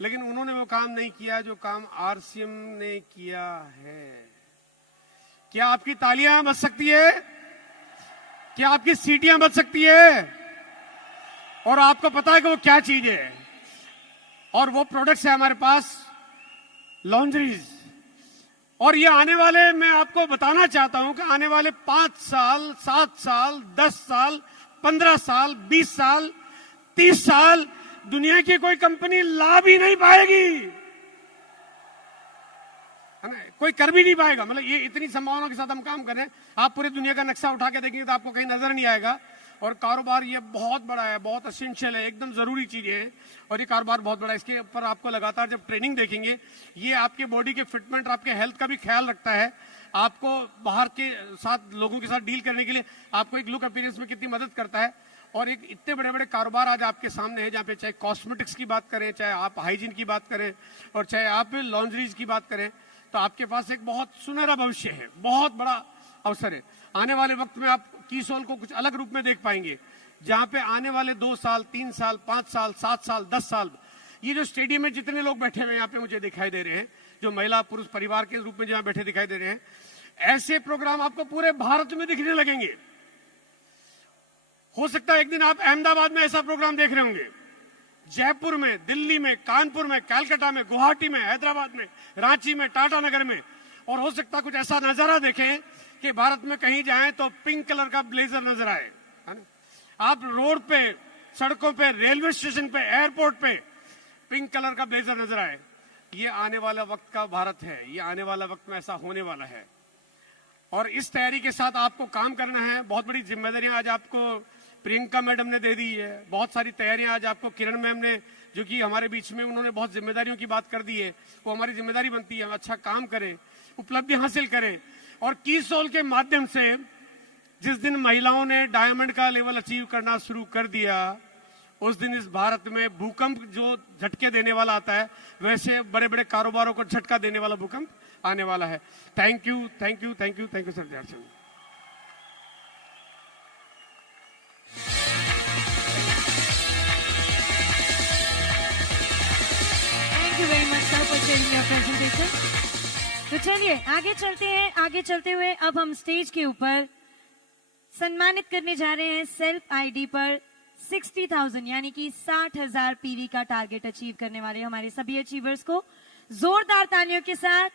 लेकिन उन्होंने वो काम नहीं किया जो काम आरसीएम ने किया है। क्या आपकी तालियां बज सकती है? क्या आपकी सीटियां बज सकती है? और आपको पता है कि वो क्या चीज है? और वो प्रोडक्ट्स है हमारे पास लॉन्ड्रीज। और ये आने वाले, मैं आपको बताना चाहता हूं कि आने वाले 5 साल, 7 साल, 10 साल, 15 साल, 20 साल, 30 साल दुनिया की कोई कंपनी ला भी नहीं पाएगी, है ना? कोई कर भी नहीं पाएगा। मतलब ये इतनी संभावनाओं के साथ हम काम कर रहे हैं। आप पूरी दुनिया का नक्शा उठा के देखेंगे तो आपको कहीं नजर नहीं आएगा। और कारोबार ये बहुत बड़ा है, बहुत असेंशियल है, एकदम जरूरी चीजें हैं। और ये कारोबार बहुत बड़ा है। इसके ऊपर आपको लगातार जब ट्रेनिंग देखेंगे, ये आपके बॉडी के फिटमेंट, आपके हेल्थ का भी ख्याल रखता है। आपको बाहर के साथ, लोगों के साथ डील करने के लिए आपको एक लुक अपीयरेंस में कितनी मदद करता है। और एक इतने बड़े बड़े कारोबार आज आपके सामने हैं, जहाँ पे चाहे कॉस्मेटिक्स की बात करें, चाहे आप हाइजीन की बात करें, और चाहे आप लॉन्ड्रीज की बात करें, तो आपके पास एक बहुत सुनहरा भविष्य है, बहुत बड़ा अवसर है। आने वाले वक्त में आप कीसोल को कुछ अलग रूप में देख पाएंगे, जहां पे आने वाले 2 साल, 3 साल, 5 साल, 7 साल, 10 साल, ये जो स्टेडियम में जितने लोग बैठे हुए यहाँ पे मुझे दिखाई दे रहे हैं, जो महिला पुरुष परिवार के रूप में जहां बैठे दिखाई दे रहे हैं, ऐसे प्रोग्राम आपको पूरे भारत में दिखने लगेंगे। हो सकता है एक दिन आप अहमदाबाद में ऐसा प्रोग्राम देख रहे होंगे, जयपुर में, दिल्ली में, कानपुर में, कलकत्ता में, गुवाहाटी में, हैदराबाद में, रांची में, टाटा नगर में। और हो सकता है कुछ ऐसा नजारा देखें कि भारत में कहीं जाएं तो पिंक कलर का ब्लेजर नजर आए, है ना? आप रोड पे, सड़कों पे, रेलवे स्टेशन पे, एयरपोर्ट पे पिंक कलर का ब्लेजर नजर आए। ये आने वाला वक्त का भारत है, ये आने वाला वक्त में ऐसा होने वाला है। और इस तैयारी के साथ आपको काम करना है। बहुत बड़ी जिम्मेदारियां आज आपको प्रियंका मैडम ने दे दी है, बहुत सारी तैयारियां आज आपको किरण मैम ने, जो कि हमारे बीच में, उन्होंने बहुत जिम्मेदारियों की बात कर दी है। वो हमारी जिम्मेदारी बनती है हम अच्छा काम करें, उपलब्धि हासिल करें। और कीसोल के माध्यम से जिस दिन महिलाओं ने डायमंड का लेवल अचीव करना शुरू कर दिया, उस दिन इस भारत में भूकंप जो झटके देने वाला आता है, वैसे बड़े बड़े कारोबारों को झटका देने वाला भूकंप आने वाला है। Thank you, thank you, thank you, thank you sir Dayal. Thank you very much sir for sharing your presentation. तो चलिए आगे चलते हैं। आगे चलते हुए अब हम स्टेज के ऊपर सम्मानित करने जा रहे हैं सेल्फ आईडी पर 60,000 यानी कि 60,000 पीवी का टारगेट अचीव करने वाले हमारे सभी अचीवर्स को जोरदार तालियों के साथ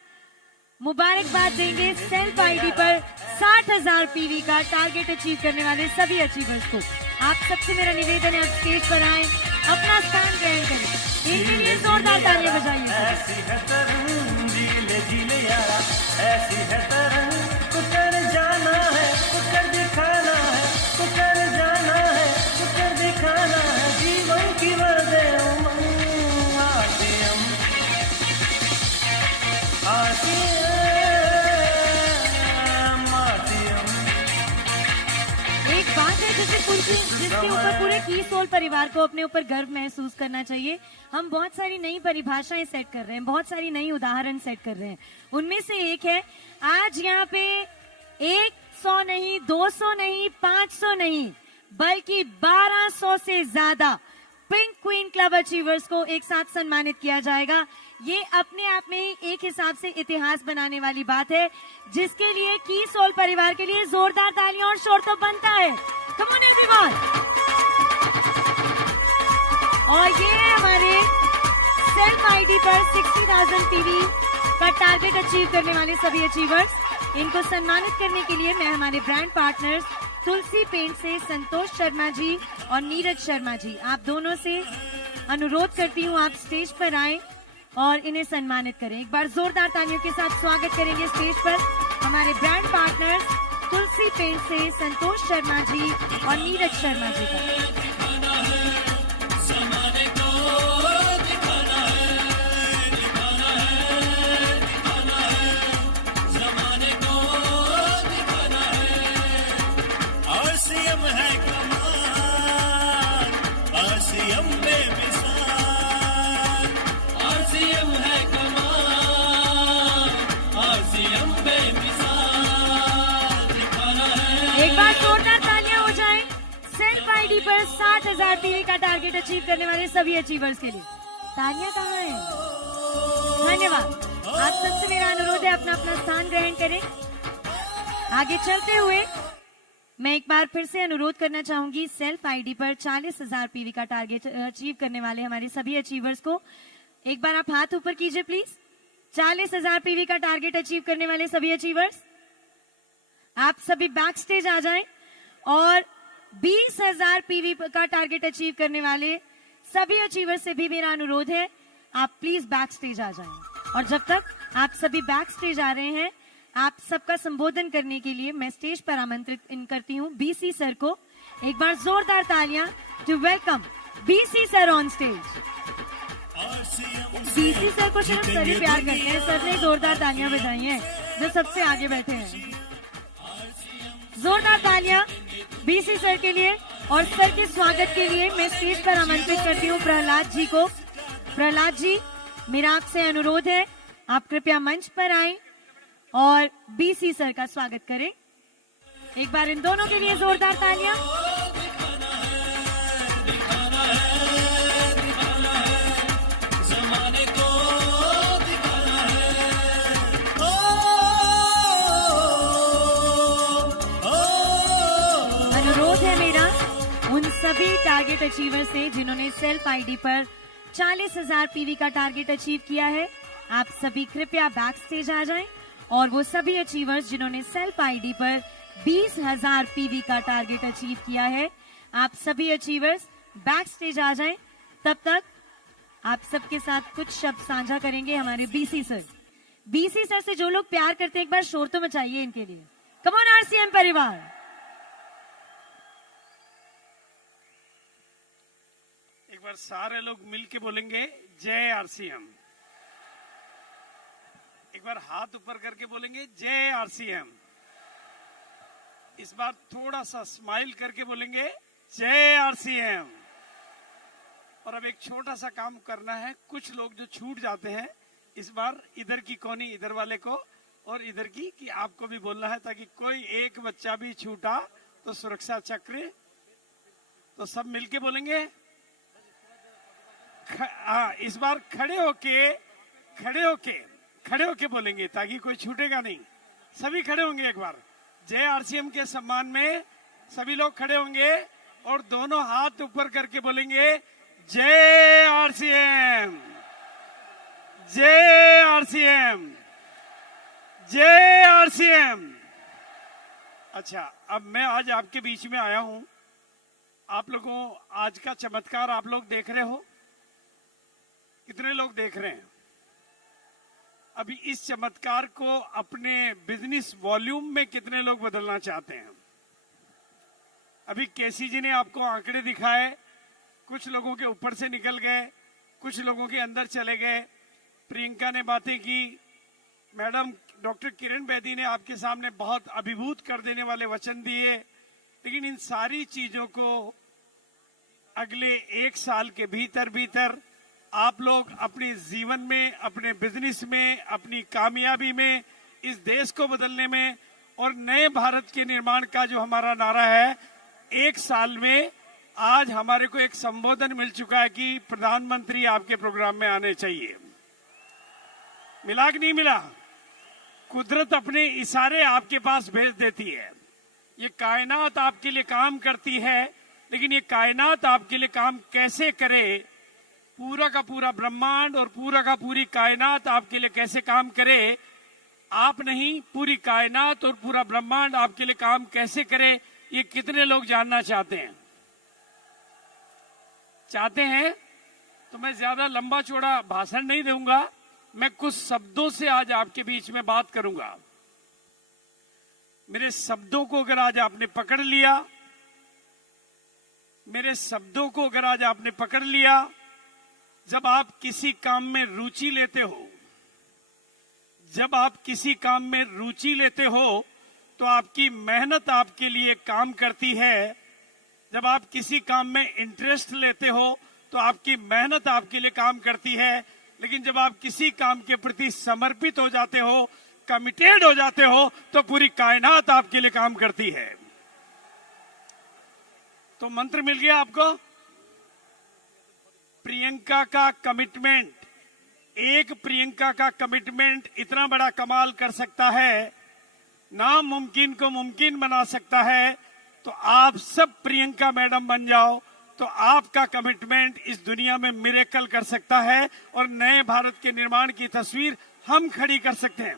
मुबारकबाद देंगे। सेल्फ आईडी पर 60,000 पीवी का टारगेट अचीव करने वाले सभी अचीवर्स को आप सबसे मेरा निवेदन है, आप स्टेज पर आए, अपना स्थान ग्रहण करें। इनके लिए जोरदार तालियां बजाइए। ऐसी है तरंग झीले झीले यारा, ऐसी है तरंग कुकर जाना है, कुकर दिखाना है, कुकर जाना है, कुकर दिखाना है, जीवन की वजह आसियम आसियम आसियम। एक बात है जिसके ऊपर पूरे कीसोल परिवार को अपने ऊपर गर्व महसूस करना चाहिए। हम बहुत सारी नई परिभाषाएं सेट कर रहे हैं, बहुत सारी नई उदाहरण सेट कर रहे हैं। उनमें से एक है, आज यहाँ पे 100 नहीं, 200 नहीं, 500 नहीं, बल्कि 1200 से ज्यादा पिंक क्वीन क्लब अचीवर्स को एक साथ सम्मानित किया जाएगा। ये अपने आप में ही एक हिसाब से इतिहास बनाने वाली बात है, जिसके लिए कीसोल परिवार के लिए जोरदार तालियां और शोर तो बनता है। Come on everyone! और ये है हमारे सेल्फ आईडी पर 60,000 पीवी का टारगेट अचीव करने वाले सभी अचीवर्स। इनको सम्मानित करने के लिए मैं हमारे ब्रांड पार्टनर्स तुलसी पेंट से संतोष शर्मा जी और नीरज शर्मा जी, आप दोनों से अनुरोध करती हूँ आप स्टेज पर आए और इन्हें सम्मानित करें। एक बार जोरदार तालियों के साथ स्वागत करेंगे स्टेज पर हमारे ब्रांड पार्टनर्स तुलसी पेंट से संतोष शर्मा जी और नीरज शर्मा जी का। एक बार जोरदार तालियां हो जाएं सेल्फ आईडी पर 60,000 पीवी का टारगेट अचीव करने वाले सभी अचीवर्स के लिए। तालियां कहाँ हैं? धन्यवाद। आप सबसे मेरा अनुरोध है अपना अपना स्थान ग्रहण करें। आगे चलते हुए मैं एक बार फिर से अनुरोध करना चाहूंगी सेल्फ आईडी पर 40,000 पीवी का टारगेट अचीव करने वाले हमारे सभी अचीवर्स को, एक बार आप हाथ ऊपर कीजिए प्लीज। 40,000 पीवी का टारगेट अचीव करने वाले सभी अचीवर्स, आप सभी बैक स्टेज आ जाएं। और 20,000 पीवी का टारगेट अचीव करने वाले सभी अचीवर्स से भी मेरा अनुरोध है आप प्लीज बैक स्टेज आ जाएं। और जब तक आप सभी बैक स्टेज आ रहे हैं, आप सबका संबोधन करने के लिए मैं स्टेज पर आमंत्रित करती हूँ बीसी सर को। एक बार जोरदार तालियां to welcome BC sir on stage. BC sir को सिर्फ सर ही प्यार करते हैं, सर ने जोरदार तालियां बजाई हैं जो सबसे आगे बैठे हैं। जोरदार तालियां बीसी सर के लिए। और सर के स्वागत के लिए मैं स्टेज पर आमंत्रित करती हूँ प्रहलाद जी को। प्रहलाद जी, मेरा आपसे अनुरोध है आप कृपया मंच पर आएं और बीसी सर का स्वागत करें। एक बार इन दोनों के लिए जोरदार तालियां। अनुरोध है मेरा उन सभी टारगेट अचीवर से जिन्होंने सेल्फ आईडी पर 40,000 पीवी का टारगेट अचीव किया है, आप सभी कृपया बैक स्टेज आ जाएं। और वो सभी अचीवर्स जिन्होंने सेल्फ आईडी पर 20,000 पीवी का टारगेट अचीव किया है, आप सभी अचीवर्स बैक स्टेज आ जाएं। तब तक आप सबके साथ कुछ शब्द साझा करेंगे हमारे बीसी सर। बीसी सर से जो लोग प्यार करते हैं एक बार शोर तो मचाइए इनके लिए। कम ऑन आरसीएम परिवार। एक बार सारे लोग मिलके बोलेंगे जय आरसीएम। एक बार हाथ ऊपर करके बोलेंगे जय आरसीएम। इस बार थोड़ा सा स्माइल करके बोलेंगे जय आरसीएम। और अब एक छोटा सा काम करना है, कुछ लोग जो छूट जाते हैं इस बार इधर की कोनी इधर वाले को और इधर की कि आपको भी बोलना है, ताकि कोई एक बच्चा भी छूटा तो सुरक्षा चक्र। तो सब मिलके बोलेंगे। इस बार खड़े होके बोलेंगे ताकि कोई छूटेगा नहीं। सभी खड़े होंगे। एक बार जय आरसीएम के सम्मान में सभी लोग खड़े होंगे और दोनों हाथ ऊपर करके बोलेंगे जय आरसीएम, जय आरसीएम, जय आरसीएम। अच्छा, अब मैं आज आपके बीच में आया हूं। आप लोगों आज का चमत्कार आप लोग देख रहे हो। कितने लोग देख रहे हैं? अभी इस चमत्कार को अपने बिजनेस वॉल्यूम में कितने लोग बदलना चाहते हैं? अभी केसी जी ने आपको आंकड़े दिखाए, कुछ लोगों के ऊपर से निकल गए, कुछ लोगों के अंदर चले गए। प्रियंका ने बातें की, मैडम डॉक्टर किरण बेदी ने आपके सामने बहुत अभिभूत कर देने वाले वचन दिए। लेकिन इन सारी चीजों को अगले 1 साल के भीतर आप लोग अपने जीवन में, अपने बिजनेस में, अपनी कामयाबी में, इस देश को बदलने में और नए भारत के निर्माण का जो हमारा नारा है, 1 साल में आज हमारे को एक संबोधन मिल चुका है कि प्रधानमंत्री आपके प्रोग्राम में आने चाहिए। मिला कि नहीं मिला? कुदरत अपने इशारे आपके पास भेज देती है। ये कायनात आपके लिए काम करती है, लेकिन ये कायनात आपके लिए काम कैसे करे, पूरा का पूरा ब्रह्मांड और पूरा का पूरी कायनात आपके लिए कैसे काम करे, आप नहीं पूरी कायनात और पूरा ब्रह्मांड आपके लिए काम कैसे करे, ये कितने लोग जानना चाहते हैं? चाहते हैं? तो मैं ज्यादा लंबा चौड़ा भाषण नहीं दूंगा, मैं कुछ शब्दों से आज आपके बीच में बात करूंगा। मेरे शब्दों को अगर आज आपने पकड़ लिया, मेरे शब्दों को अगर आज आपने पकड़ लिया, जब आप किसी काम में रुचि लेते हो, जब आप किसी काम में रुचि लेते हो तो आपकी मेहनत आपके लिए काम करती है। जब आप किसी काम में इंटरेस्ट लेते हो तो आपकी मेहनत आपके लिए काम करती है। लेकिन जब आप किसी काम के प्रति समर्पित हो जाते हो, कमिटेड हो जाते हो, तो पूरी कायनात आपके लिए काम करती है। तो मंत्र मिल गया आपको। प्रियंका का कमिटमेंट, एक प्रियंका का कमिटमेंट इतना बड़ा कमाल कर सकता है, नामुमकिन को मुमकिन बना सकता है। तो आप सब प्रियंका मैडम बन जाओ तो आपका कमिटमेंट इस दुनिया में मिरेकल कर सकता है और नए भारत के निर्माण की तस्वीर हम खड़ी कर सकते हैं।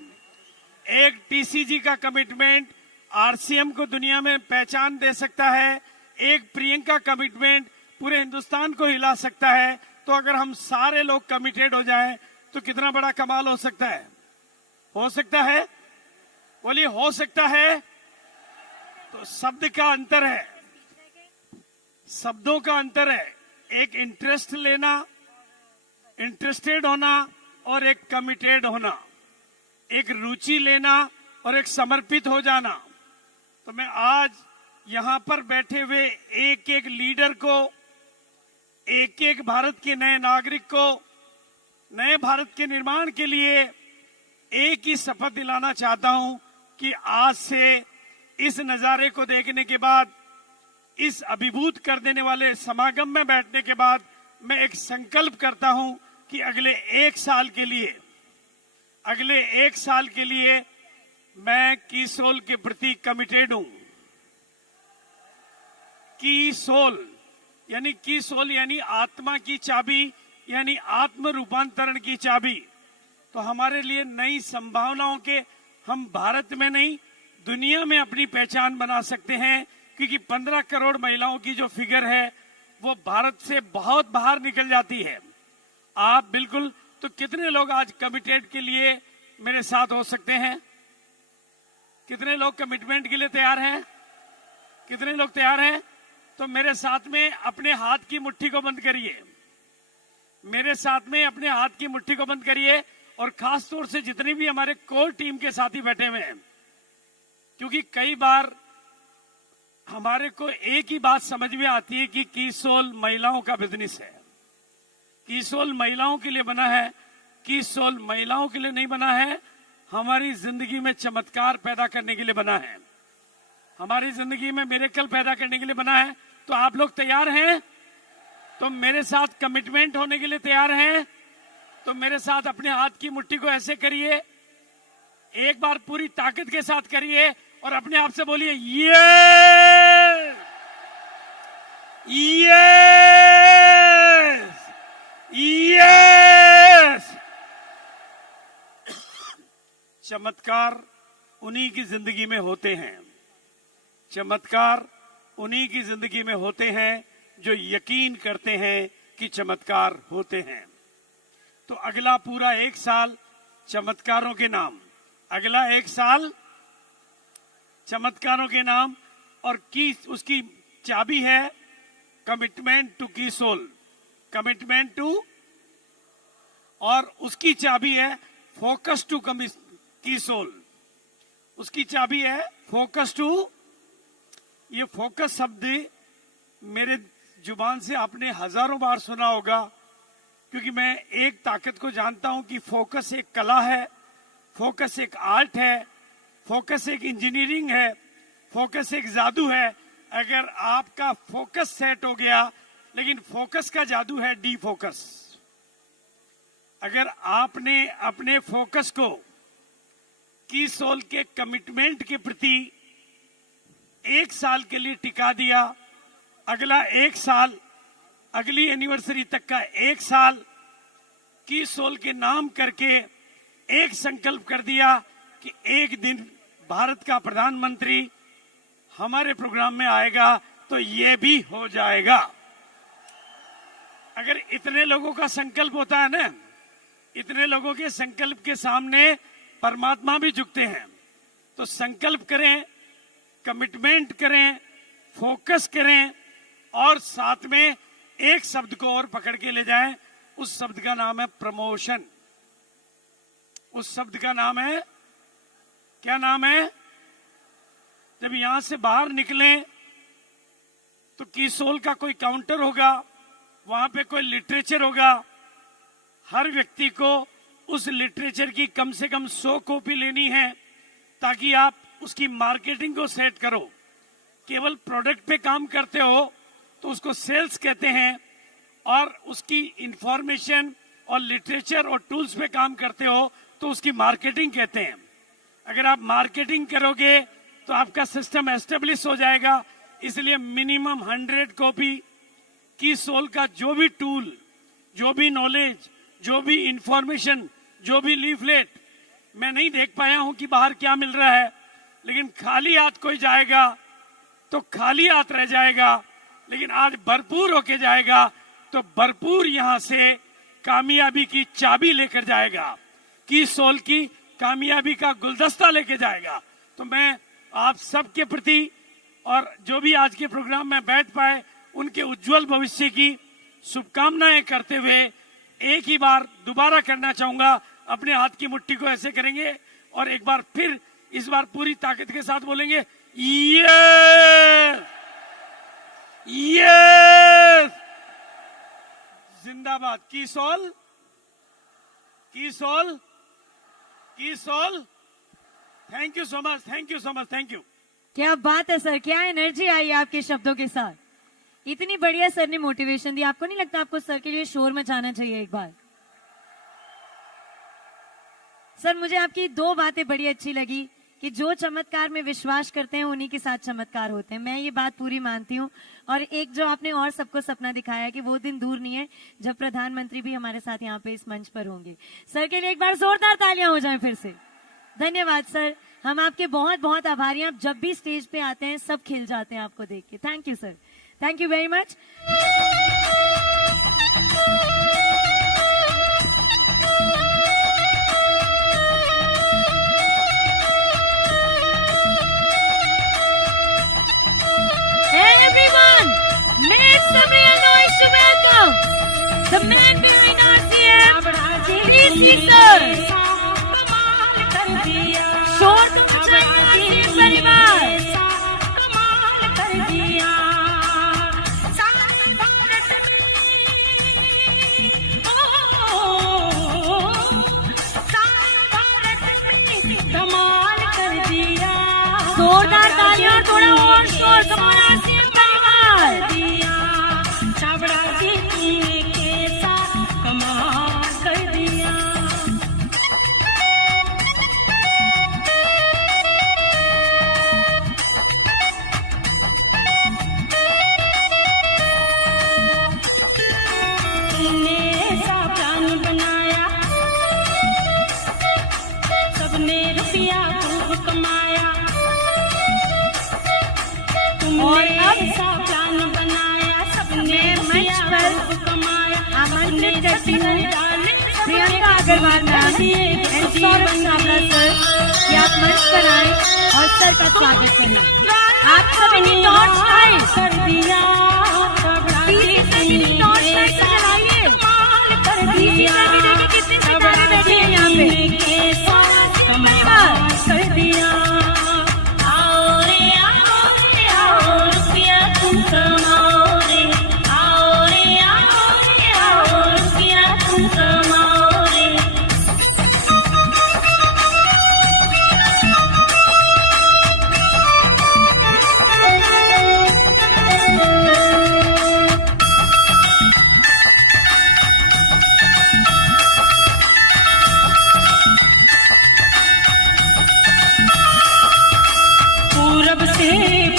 एक टीसीजी का कमिटमेंट आरसीएम को दुनिया में पहचान दे सकता है। एक प्रियंका कमिटमेंट पूरे हिंदुस्तान को हिला सकता है। तो अगर हम सारे लोग कमिटेड हो जाएं तो कितना बड़ा कमाल हो सकता है। हो सकता है, बोलिए हो सकता है। तो शब्द का अंतर है, शब्दों का अंतर है। एक इंटरेस्ट लेना, इंटरेस्टेड होना और एक कमिटेड होना, एक रुचि लेना और एक समर्पित हो जाना। तो मैं आज यहां पर बैठे हुए एक एक लीडर को, एक एक भारत के नए नागरिक को, नए भारत के निर्माण के लिए एक ही शपथ दिलाना चाहता हूं कि आज से इस नजारे को देखने के बाद, इस अभिभूत कर देने वाले समागम में बैठने के बाद मैं एक संकल्प करता हूं कि अगले एक साल के लिए मैं कीसोल के प्रति कमिटेड हूं। कीसोल यानी आत्मा की चाबी, यानी आत्म रूपांतरण की चाबी। तो हमारे लिए नई संभावनाओं के, हम भारत में नहीं दुनिया में अपनी पहचान बना सकते हैं, क्योंकि 15 करोड़ महिलाओं की जो फिगर है वो भारत से बहुत बाहर निकल जाती है। आप बिल्कुल, तो कितने लोग आज कमिटेड के लिए मेरे साथ हो सकते हैं? कितने लोग कमिटमेंट के लिए तैयार हैं? कितने लोग तैयार हैं? तो मेरे साथ में अपने हाथ की मुट्ठी को बंद करिए, मेरे साथ में अपने हाथ की मुट्ठी को बंद करिए। और खास तौर से जितनी भी हमारे कोर टीम के साथी बैठे हुए हैं, क्योंकि कई बार हमारे को एक ही बात समझ में आती है कि कीसोल महिलाओं का बिजनेस है, कीसोल महिलाओं के लिए बना है। कीसोल महिलाओं के लिए नहीं बना है, हमारी जिंदगी में चमत्कार पैदा करने के लिए बना है, हमारी जिंदगी में मिरेकल पैदा करने के लिए बना है। तो आप लोग तैयार हैं? तो मेरे साथ कमिटमेंट होने के लिए तैयार हैं? तो मेरे साथ अपने हाथ की मुट्ठी को ऐसे करिए, एक बार पूरी ताकत के साथ करिए और अपने आप से बोलिए यस, यस, यस। चमत्कार उन्हीं की जिंदगी में होते हैं, चमत्कार उन्हीं की जिंदगी में होते हैं जो यकीन करते हैं कि चमत्कार होते हैं। तो अगला पूरा एक साल चमत्कारों के नाम, अगला एक साल चमत्कारों के नाम, और की उसकी चाबी है कमिटमेंट टू कीसोल, कमिटमेंट टू, और उसकी चाबी है फोकस टू कीसोल, उसकी चाबी है फोकस टू। ये फोकस शब्द मेरे जुबान से आपने हजारों बार सुना होगा, क्योंकि मैं एक ताकत को जानता हूं कि फोकस एक कला है, फोकस एक आर्ट है, फोकस एक इंजीनियरिंग है, फोकस एक जादू है। अगर आपका फोकस सेट हो गया, लेकिन फोकस का जादू है डी फोकस। अगर आपने अपने फोकस को कीसोल के कमिटमेंट के प्रति एक साल के लिए टिका दिया, अगला एक साल, अगली एनिवर्सरी तक का एक साल कीसोल के नाम करके एक संकल्प कर दिया कि एक दिन भारत का प्रधानमंत्री हमारे प्रोग्राम में आएगा, तो ये भी हो जाएगा। अगर इतने लोगों का संकल्प होता है ना, इतने लोगों के संकल्प के सामने परमात्मा भी झुकते हैं। तो संकल्प करें, कमिटमेंट करें, फोकस करें, और साथ में एक शब्द को और पकड़ के ले जाएं। उस शब्द का नाम है प्रमोशन। उस शब्द का नाम है, क्या नाम है? जब यहां से बाहर निकलें तो कीसोल का कोई काउंटर होगा, वहां पे कोई लिटरेचर होगा। हर व्यक्ति को उस लिटरेचर की कम से कम 100 कॉपी लेनी है, ताकि आप उसकी मार्केटिंग को सेट करो। केवल प्रोडक्ट पे काम करते हो तो उसको सेल्स कहते हैं, और उसकी इंफॉर्मेशन और लिटरेचर और टूल्स पे काम करते हो तो उसकी मार्केटिंग कहते हैं। अगर आप मार्केटिंग करोगे तो आपका सिस्टम एस्टेब्लिश हो जाएगा। इसलिए मिनिमम 100 कॉपी की सोल का जो भी टूल, जो भी नॉलेज, जो भी इंफॉर्मेशन, जो भी लीफलेट, मैं नहीं देख पाया हूं कि बाहर क्या मिल रहा है, लेकिन खाली हाथ कोई जाएगा तो खाली हाथ रह जाएगा, लेकिन आज भरपूर होके जाएगा तो भरपूर यहां से कामयाबी की चाबी लेकर जाएगा, की सोल की कामयाबी का गुलदस्ता लेके जाएगा। तो मैं आप सबके प्रति और जो भी आज के प्रोग्राम में बैठ पाए उनके उज्जवल भविष्य की शुभकामनाएं करते हुए एक ही बार दोबारा करना चाहूंगा, अपने हाथ की मुट्ठी को ऐसे करेंगे और एक बार फिर इस बार पूरी ताकत के साथ बोलेंगे ये जिंदाबाद। की सोल, की सोल, की soul. Thank you so much, thank you so much, thank you. क्या बात है सर, क्या एनर्जी आई आपके शब्दों के साथ। इतनी बढ़िया सर ने मोटिवेशन दी। आपको नहीं लगता आपको सर के लिए शोर मचाना चाहिए एक बार? सर मुझे आपकी 2 बातें बड़ी अच्छी लगी कि जो चमत्कार में विश्वास करते हैं उन्हीं के साथ चमत्कार होते हैं। मैं ये बात पूरी मानती हूँ। और एक जो आपने और सबको सपना दिखाया कि वो दिन दूर नहीं है जब प्रधानमंत्री भी हमारे साथ यहाँ पे इस मंच पर होंगे। सर के लिए एक बार जोरदार तालियां हो जाएं फिर से। धन्यवाद सर, हम आपके बहुत बहुत आभारी हैं। आप जब भी स्टेज पे आते हैं सब खिल जाते हैं आपको देख के। Thank you sir, thank you very much. And everyone, make some real noise to welcome the man behind RCM, DC sir. शोर तो मचाएं RCM परिवार। जोरदार तालियां और थोड़ा और शोर। कम ऑन RCM परिवार। और अब मंच पर आमंत्रित करती हूँ Priyanka Agarwal ma'am and Saurabh Chhabra sir कि आप मंच पर आए और सर का स्वागत करें। आप सब इन्हीं टॉर्च लाइट टॉर्च लाइट जलाइए। डीसी सर भी देखिए कितने सितारे बैठे हैं यहाँ पे।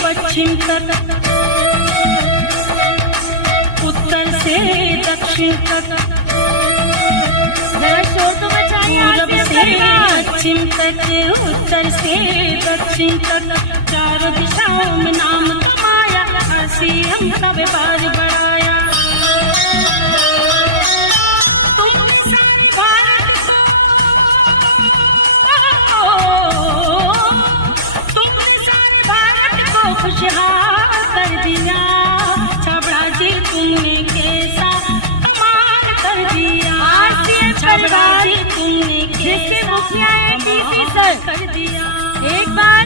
पश्चिम तक, उत्तर से दक्षिण तक, जरा शोर तो मचाइए। पूरब से पश्चिम तक, उत्तर से दक्षिण तक, चारों दिशाओं में नाम कमाया। RCM का व्यापार बढ़ाया। खुशहाल कर दिया छाबड़ा जी, तुमने कैसा कमाल कर दिया। RCM परिवार जिसके मुखिया है DC सर कर दिया। एक बार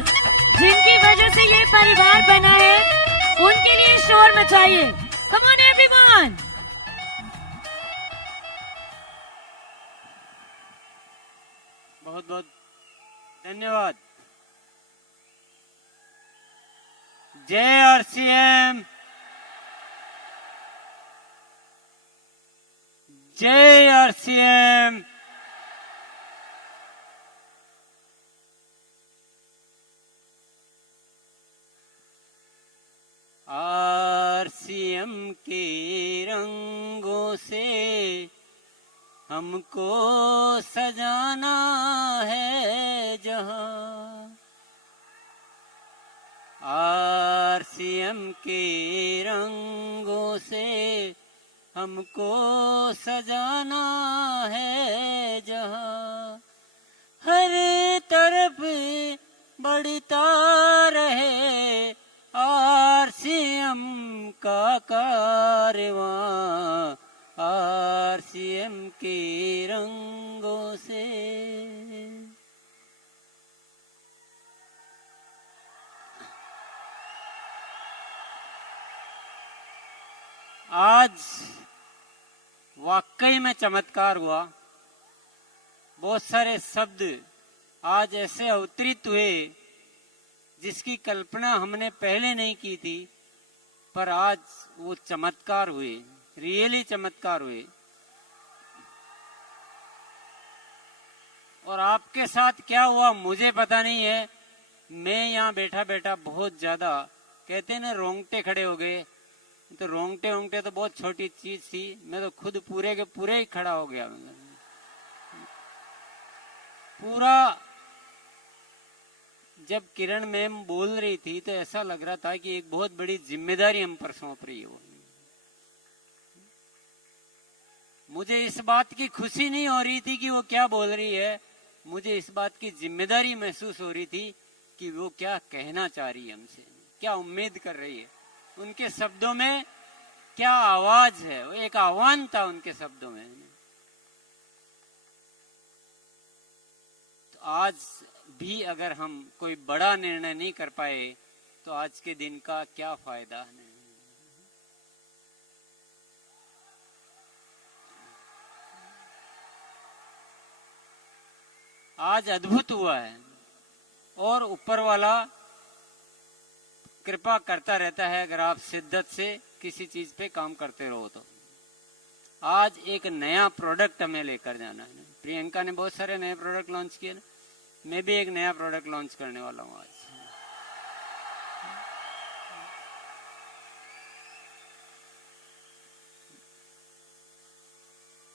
जिनकी वजह से ये परिवार बना है उनके लिए शोर मचाइए। Come on everyone. बहुत बहुत धन्यवाद। जय RCM, जय आरसीएम। आरसीएम के रंगों से हमको सजाना है जहां। आरसीएम के रंगों से हमको सजाना है जहां। हर तरफ बढ़ता रहे आरसीएम का कारवां। आरसीएम के रंगों से। आज वाकई में चमत्कार हुआ। बहुत सारे शब्द आज ऐसे अवतरित हुए जिसकी कल्पना हमने पहले नहीं की थी, पर आज वो चमत्कार हुए, रियली चमत्कार हुए। और आपके साथ क्या हुआ मुझे पता नहीं है। मैं यहाँ बैठा बैठा बहुत ज्यादा, कहते हैं ना, रोंगटे खड़े हो गए। तो रोंगटे तो बहुत छोटी चीज थी, मैं तो खुद पूरे के पूरे ही खड़ा हो गया। पूरा जब किरण मैम बोल रही थी तो ऐसा लग रहा था कि एक बहुत बड़ी जिम्मेदारी हम पर सौंप रही हो। मुझे इस बात की खुशी नहीं हो रही थी कि वो क्या बोल रही है, मुझे इस बात की जिम्मेदारी महसूस हो रही थी कि वो क्या कहना चाह रही है हमसे, क्या उम्मीद कर रही है। उनके शब्दों में क्या आवाज है, वो एक आह्वान था उनके शब्दों में। तो आज भी अगर हम कोई बड़ा निर्णय नहीं कर पाए तो आज के दिन का क्या फायदा है। आज अद्भुत हुआ है और ऊपर वाला कृपा करता रहता है अगर आप शिद्दत से किसी चीज पे काम करते रहो तो। आज एक नया प्रोडक्ट हमें लेकर जाना है। प्रियंका ने बहुत सारे नए प्रोडक्ट लॉन्च किए ना, मैं भी एक नया प्रोडक्ट लॉन्च करने वाला हूँ आज।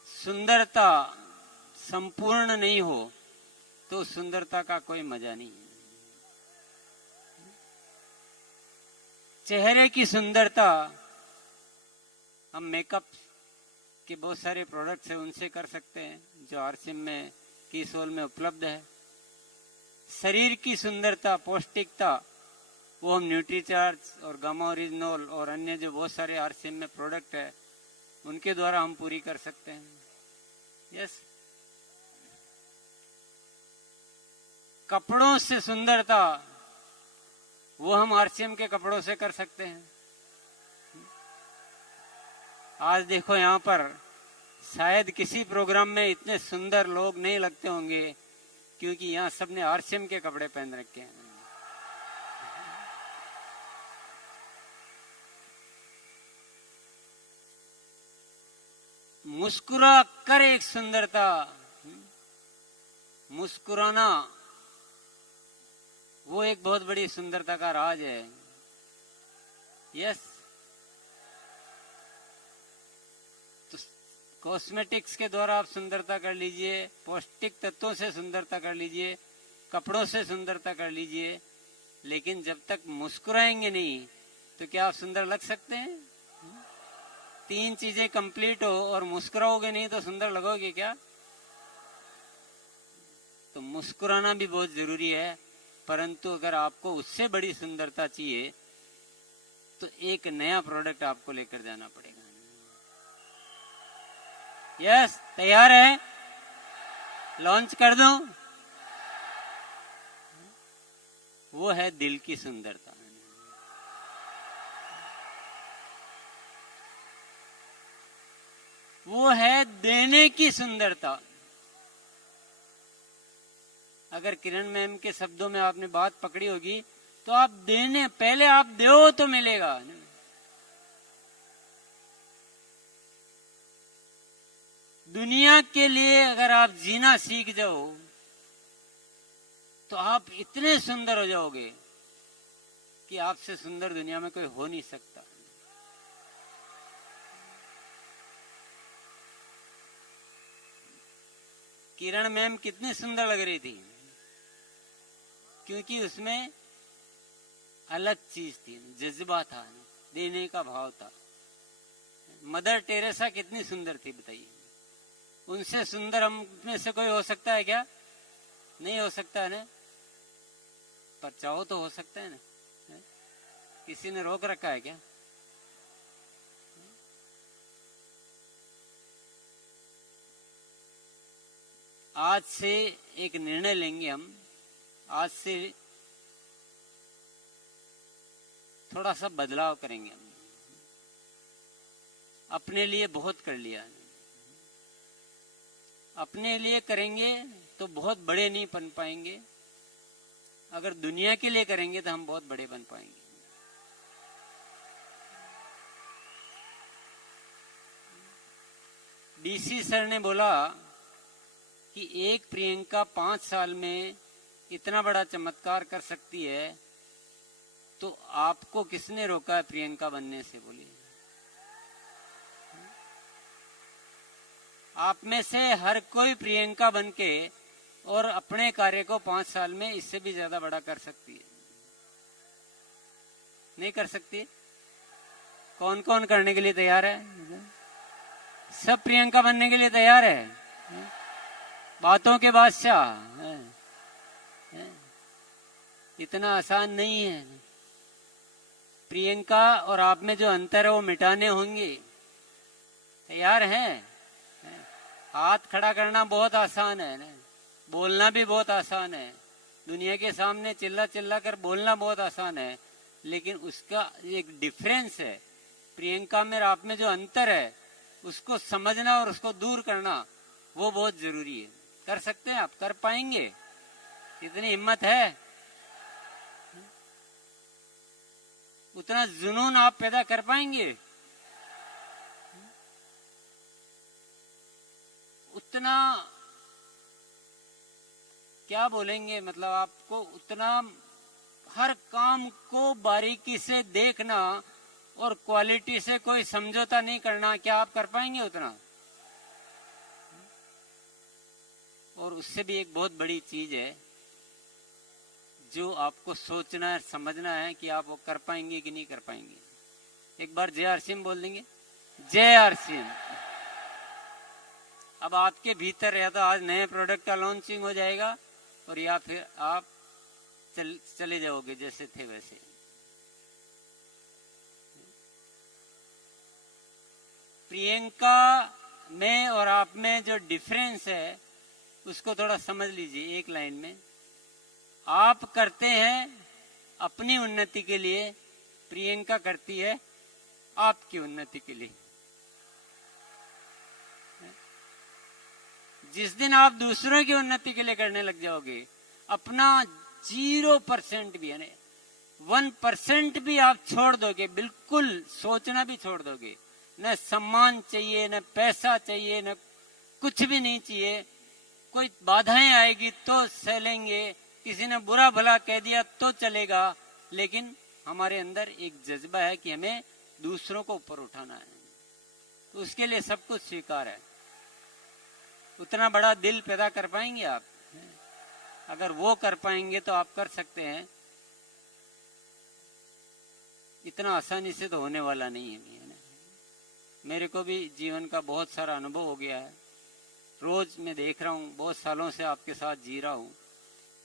सुंदरता संपूर्ण नहीं हो तो सुंदरता का कोई मजा नहीं है। चेहरे की सुंदरता हम मेकअप के बहुत सारे प्रोडक्ट्स हैं उनसे कर सकते हैं जो आरसीएम में कीसोल में उपलब्ध है। शरीर की सुंदरता, पौष्टिकता, वो हम न्यूट्रीचार्ज और गामा ओरिजिनल और अन्य जो बहुत सारे आरसीएम में प्रोडक्ट है उनके द्वारा हम पूरी कर सकते हैं। यस। कपड़ों से सुंदरता वो हम आरसीएम के कपड़ों से कर सकते हैं। आज देखो यहाँ पर शायद किसी प्रोग्राम में इतने सुंदर लोग नहीं लगते होंगे क्योंकि यहाँ सबने आरसीएम के कपड़े पहन रखे हैं। मुस्कुरा कर एक सुंदरता, मुस्कुराना वो एक बहुत बड़ी सुंदरता का राज है। यस। तो कॉस्मेटिक्स के द्वारा आप सुंदरता कर लीजिए, पौष्टिक तत्वों से सुंदरता कर लीजिए, कपड़ों से सुंदरता कर लीजिए, लेकिन जब तक मुस्कुराएंगे नहीं तो क्या आप सुंदर लग सकते हैं? तीन चीजें कंप्लीट हो और मुस्कुराओगे नहीं तो सुंदर लगोगे क्या? तो मुस्कुराना भी बहुत जरूरी है, परंतु अगर आपको उससे बड़ी सुंदरता चाहिए तो एक नया प्रोडक्ट आपको लेकर जाना पड़ेगा। यस, तैयार है? लॉन्च कर दूं? वो है दिल की सुंदरता। वो है देने की सुंदरता। अगर किरण मैम के शब्दों में आपने बात पकड़ी होगी तो आप देने, पहले आप दो तो मिलेगा। दुनिया के लिए अगर आप जीना सीख जाओ तो आप इतने सुंदर हो जाओगे कि आपसे सुंदर दुनिया में कोई हो नहीं सकता। किरण मैम कितनी सुंदर लग रही थी, क्योंकि उसमें अलग चीज थी, जज्बा था, देने का भाव था। मदर टेरेसा कितनी सुंदर थी बताइए, उनसे सुंदर हम में से कोई हो सकता है क्या? नहीं हो सकता है ना, पर चाहो तो हो सकता है ना। किसी ने रोक रखा है क्या? आज से एक निर्णय लेंगे हम, आज से थोड़ा सा बदलाव करेंगे हम। अपने लिए बहुत कर लिया, अपने लिए करेंगे तो बहुत बड़े नहीं बन पाएंगे, अगर दुनिया के लिए करेंगे तो हम बहुत बड़े बन पाएंगे। डीसी सर ने बोला कि एक प्रियंका 5 साल में इतना बड़ा चमत्कार कर सकती है, तो आपको किसने रोका है प्रियंका बनने से? बोलिए। आप में से हर कोई प्रियंका बनके और अपने कार्य को 5 साल में इससे भी ज्यादा बड़ा कर सकती है। नहीं कर सकती? कौन कौन करने के लिए तैयार है? सब प्रियंका बनने के लिए तैयार है? बातों के बादशाह। इतना आसान नहीं है। प्रियंका और आप में जो अंतर है वो मिटाने होंगे। तैयार हैं? हाथ खड़ा करना बहुत आसान है ना, बोलना भी बहुत आसान है, दुनिया के सामने चिल्ला चिल्ला कर बोलना बहुत आसान है, लेकिन उसका एक डिफरेंस है। प्रियंका में और आप में जो अंतर है उसको समझना और उसको दूर करना वो बहुत जरूरी है। कर सकते हैं आप? कर पाएंगे? इतनी हिम्मत है? उतना जुनून आप पैदा कर पाएंगे? उतना क्या बोलेंगे, मतलब आपको उतना हर काम को बारीकी से देखना और क्वालिटी से कोई समझौता नहीं करना, क्या आप कर पाएंगे उतना? और उससे भी एक बहुत बड़ी चीज है जो आपको सोचना है, समझना है कि आप वो कर पाएंगे कि नहीं कर पाएंगे। एक बार जय आर सिंह बोल देंगे, जय आर सिंह। अब आपके भीतर या तो आज नए प्रोडक्ट का लॉन्चिंग हो जाएगा और या फिर आप चले जाओगे जैसे थे वैसे। प्रियंका में और आप में जो डिफरेंस है उसको थोड़ा समझ लीजिए एक लाइन में। आप करते हैं अपनी उन्नति के लिए, प्रियंका करती है आपकी उन्नति के लिए। जिस दिन आप दूसरों की उन्नति के लिए करने लग जाओगे, अपना 0% भी यानी 1% भी आप छोड़ दोगे, बिल्कुल सोचना भी छोड़ दोगे, न सम्मान चाहिए, न पैसा चाहिए, न कुछ भी नहीं चाहिए। कोई बाधाएं आएगी तो सहलेंगे, किसी ने बुरा भला कह दिया तो चलेगा, लेकिन हमारे अंदर एक जज्बा है कि हमें दूसरों को ऊपर उठाना है, तो उसके लिए सब कुछ स्वीकार है। उतना बड़ा दिल पैदा कर पाएंगे आप? अगर वो कर पाएंगे तो आप कर सकते हैं। इतना आसानी से तो होने वाला नहीं है। मेरे को भी जीवन का बहुत सारा अनुभव हो गया है, रोज मैं देख रहा हूँ, बहुत सालों से आपके साथ जी रहा हूँ।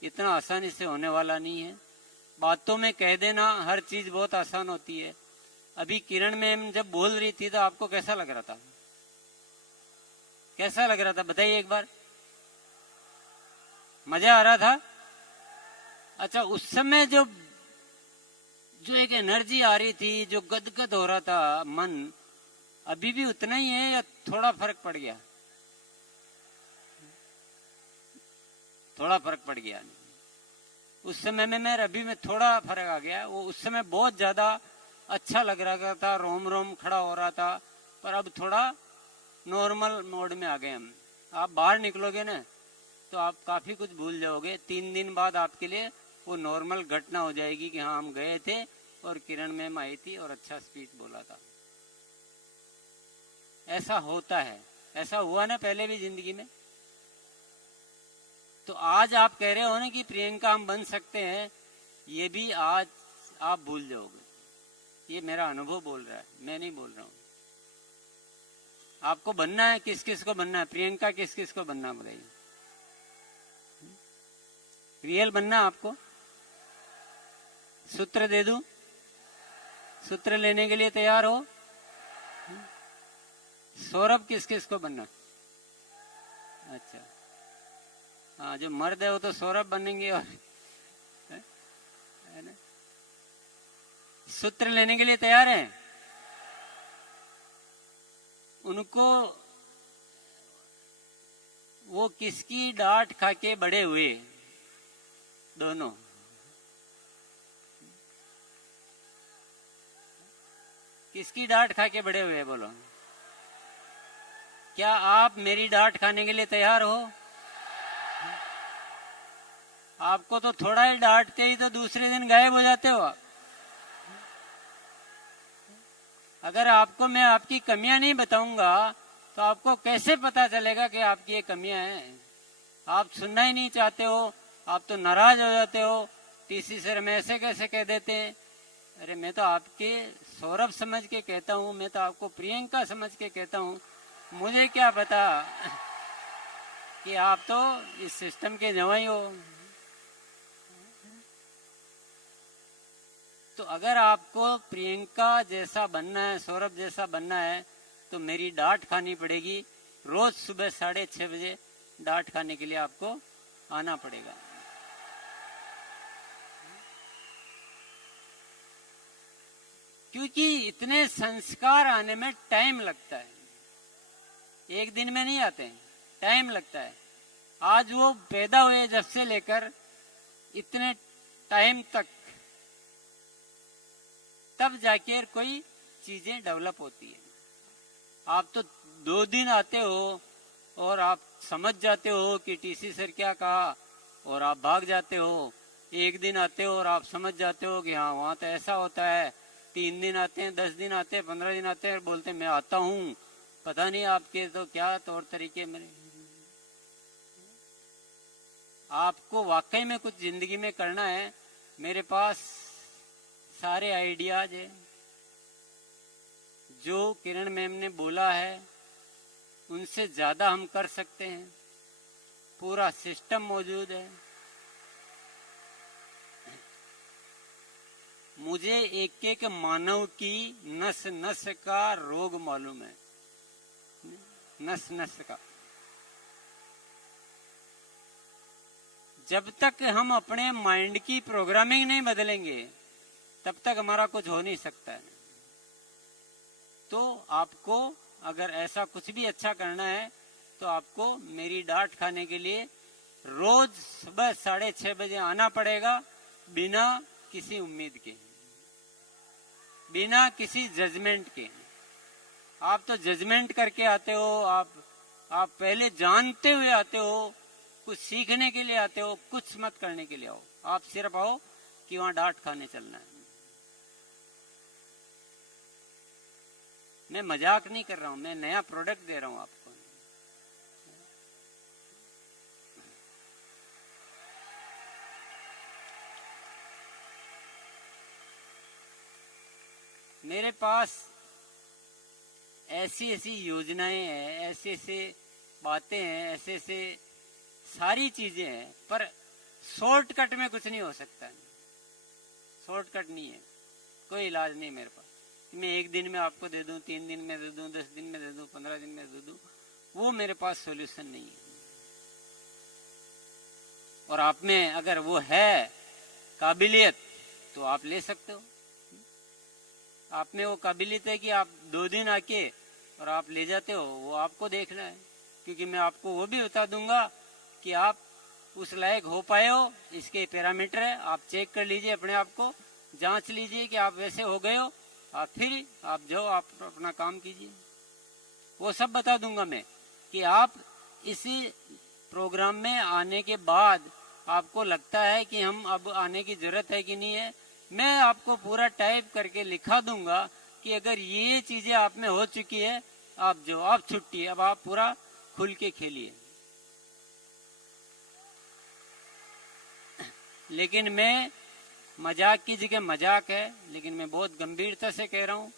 इतना आसानी से होने वाला नहीं है। बातों में कह देना हर चीज बहुत आसान होती है। अभी किरण मैम जब बोल रही थी तो आपको कैसा लग रहा था? कैसा लग रहा था बताइए एक बार। मजा आ रहा था? अच्छा, उस समय जो एक एनर्जी आ रही थी, जो गदगद हो रहा था मन, अभी भी उतना ही है या थोड़ा फर्क पड़ गया? थोड़ा फर्क पड़ गया। उस समय में अभी में थोड़ा फर्क आ गया। वो उस समय बहुत ज्यादा अच्छा लग रहा था, रोम रोम खड़ा हो रहा था, पर अब थोड़ा नॉर्मल मोड में आ गए हम। आप बाहर निकलोगे ना तो आप काफी कुछ भूल जाओगे। 3 दिन बाद आपके लिए वो नॉर्मल घटना हो जाएगी कि हाँ हम गए थे और किरण मैम आई थी और अच्छा स्पीच बोला था। ऐसा होता है, ऐसा हुआ ना पहले भी जिंदगी में। तो आज आप कह रहे हो ना कि प्रियंका हम बन सकते हैं, ये भी आज आप भूल जाओगे। ये मेरा अनुभव बोल रहा है, मैं नहीं बोल रहा हूं। आपको बनना है, किस किस को बनना है? प्रियंका किस किस को बनना, बताइए। रियल बनना आपको? सूत्र दे दूं? सूत्र लेने के लिए तैयार हो? सौरभ किस किस को बनना? अच्छा, हाँ, जो मर्द है वो तो सौरभ बनेंगे। और है ना? सूत्र लेने के लिए तैयार हैं? उनको वो किसकी डांट खा के बड़े हुए दोनों? किसकी डांट खा के बड़े हुए बोलो? क्या आप मेरी डांट खाने के लिए तैयार हो? आपको तो थोड़ा ही डांटते ही तो दूसरे दिन गायब हो जाते हो आप। अगर आपको मैं आपकी कमियां नहीं बताऊंगा तो आपको कैसे पता चलेगा कि आपकी ये कमियां हैं? आप सुनना ही नहीं चाहते हो, आप तो नाराज हो जाते हो। टीसी सर में ऐसे कैसे कह देते हैं? अरे मैं तो आपके सौरभ समझ के कहता हूँ, मैं तो आपको प्रियंका समझ के कहता हूँ। मुझे क्या पता कि आप तो इस सिस्टम के जवाई हो। तो अगर आपको प्रियंका जैसा बनना है, सौरभ जैसा बनना है, तो मेरी डांट खानी पड़ेगी। रोज सुबह 6:30 बजे डांट खाने के लिए आपको आना पड़ेगा। क्योंकि इतने संस्कार आने में टाइम लगता है, एक दिन में नहीं आते हैं, टाइम लगता है। आज वो पैदा हुए जब से लेकर इतने टाइम तक, तब जाके कोई चीजें डेवलप होती है। आप तो 2 दिन आते हो और आप समझ जाते हो कि टीसी सर क्या कहा और आप भाग जाते हो। 1 दिन आते हो और आप समझ जाते हो कि हाँ वहां तो ऐसा होता है। 3 दिन आते हैं, 10 दिन आते हैं, 15 दिन आते हैं और बोलते हैं मैं आता हूँ। पता नहीं आपके तो क्या तौर तरीके मेरे। आपको वाकई में कुछ जिंदगी में करना है। मेरे पास सारे आइडियाज है, जो किरण मैम ने बोला है उनसे ज्यादा हम कर सकते हैं। पूरा सिस्टम मौजूद है। मुझे एक एक मानव की नस नस का रोग मालूम है, नस नस का। जब तक हम अपने माइंड की प्रोग्रामिंग नहीं बदलेंगे तब तक हमारा कुछ हो नहीं सकता है। तो आपको अगर ऐसा कुछ भी अच्छा करना है तो आपको मेरी डांट खाने के लिए रोज सुबह 6:30 बजे आना पड़ेगा, बिना किसी उम्मीद के, बिना किसी जजमेंट के। आप तो जजमेंट करके आते हो, आप पहले जानते हुए आते हो, कुछ सीखने के लिए आते हो, कुछ मत करने के लिए आओ। आप सिर्फ आओ कि वहां डांट खाने चलना है। मैं मजाक नहीं कर रहा हूं, मैं नया प्रोडक्ट दे रहा हूं आपको। मेरे पास ऐसी ऐसी योजनाएं हैं, ऐसे ऐसे बातें हैं, ऐसे ऐसे सारी चीजें हैं, पर शॉर्टकट में कुछ नहीं हो सकता। शॉर्टकट नहीं है, कोई इलाज नहीं मेरे पास। मैं 1 दिन में आपको दे दूं, 3 दिन में दे दूं, 10 दिन में दे दूं, 15 दिन में दे दूं, वो मेरे पास सॉल्यूशन नहीं है। और आप में अगर वो है काबिलियत तो आप ले सकते हो। आप में वो काबिलियत है कि आप 2 दिन आके और आप ले जाते हो, वो आपको देखना है। क्योंकि मैं आपको वो भी बता दूंगा कि आप उस लायक हो पाए हो। इसके पैरामीटर है, आप चेक कर लीजिए अपने आप को, जांच लीजिए कि आप वैसे हो गए हो। आप फिर आप जाओ, आप अपना काम कीजिए। वो सब बता दूंगा मैं कि आप इस प्रोग्राम में आने के बाद आपको लगता है कि हम अब आने की जरूरत है कि नहीं है। मैं आपको पूरा टाइप करके लिखा दूंगा कि अगर ये चीजें आप में हो चुकी है, आप जो आप छुट्टी, अब आप पूरा खुल के खेलिए। लेकिन मैं मजाक की जगह मजाक है, लेकिन मैं बहुत गंभीरता से कह रहा हूं,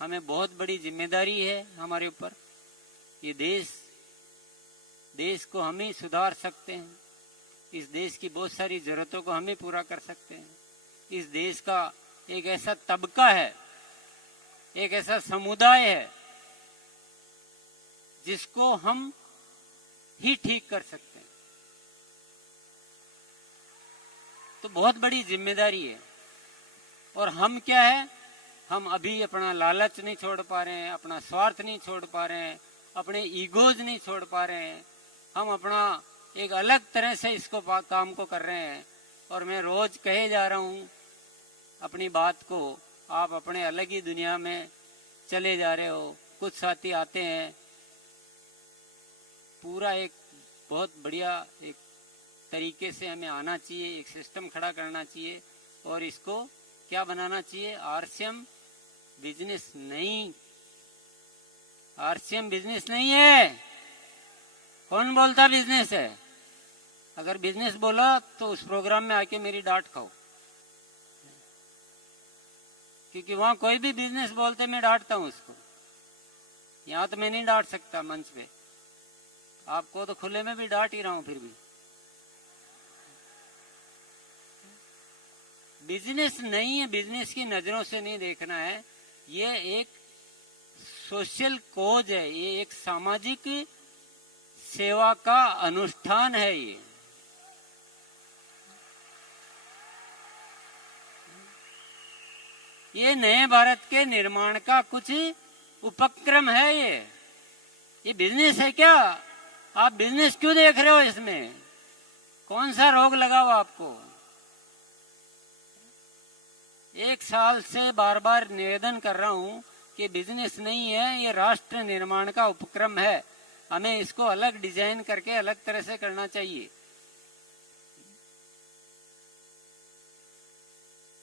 हमें बहुत बड़ी जिम्मेदारी है हमारे ऊपर। ये देश को हम ही सुधार सकते हैं। इस देश की बहुत सारी जरूरतों को हम ही पूरा कर सकते हैं। इस देश का एक ऐसा तबका है, एक ऐसा समुदाय है जिसको हम ही ठीक कर सकते हैं। तो बहुत बड़ी जिम्मेदारी है। और हम क्या है, हम अभी अपना लालच नहीं छोड़ पा रहे हैं, अपना स्वार्थ नहीं छोड़ पा रहे हैं, अपने ईगोज नहीं छोड़ पा रहे हैं। हम अपना एक अलग तरह से इसको काम को कर रहे हैं। और मैं रोज कहे जा रहा हूं अपनी बात को, आप अपने अलग ही दुनिया में चले जा रहे हो। कुछ साथी आते हैं, पूरा एक बहुत बढ़िया एक तरीके से हमें आना चाहिए, एक सिस्टम खड़ा करना चाहिए और इसको क्या बनाना चाहिए। आरसीएम बिजनेस नहीं, आरसीएम बिजनेस नहीं है। कौन बोलता बिजनेस है? अगर बिजनेस बोला तो उस प्रोग्राम में आके मेरी डांट खाओ, क्योंकि वहां कोई भी बिजनेस बोलते मैं डांटता हूं उसको। यहां तो मैं नहीं डांट सकता मंच पे, आपको तो खुले में भी डांट ही रहा हूं। फिर भी बिजनेस नहीं है, बिजनेस की नजरों से नहीं देखना है। ये एक सोशल कोज है, ये एक सामाजिक सेवा का अनुष्ठान है। ये नए भारत के निर्माण का कुछ उपक्रम है। ये बिजनेस है क्या? आप बिजनेस क्यों देख रहे हो इसमें? कौन सा रोग लगा हुआ आपको? एक साल से बार बार निवेदन कर रहा हूं कि बिजनेस नहीं है, ये राष्ट्र निर्माण का उपक्रम है। हमें इसको अलग डिजाइन करके अलग तरह से करना चाहिए।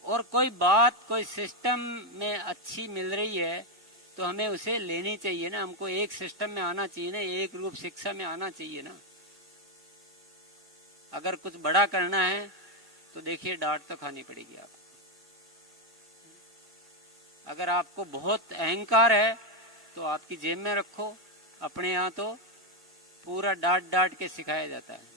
और कोई बात कोई सिस्टम में अच्छी मिल रही है तो हमें उसे लेनी चाहिए ना। हमको एक सिस्टम में आना चाहिए ना, एक रूप शिक्षा में आना चाहिए ना। अगर कुछ बड़ा करना है तो देखिए डांट तो खानी पड़ेगी आपको। अगर आपको बहुत अहंकार है तो आपकी जेब में रखो, अपने यहाँ तो पूरा डांट डांट के सिखाया जाता है।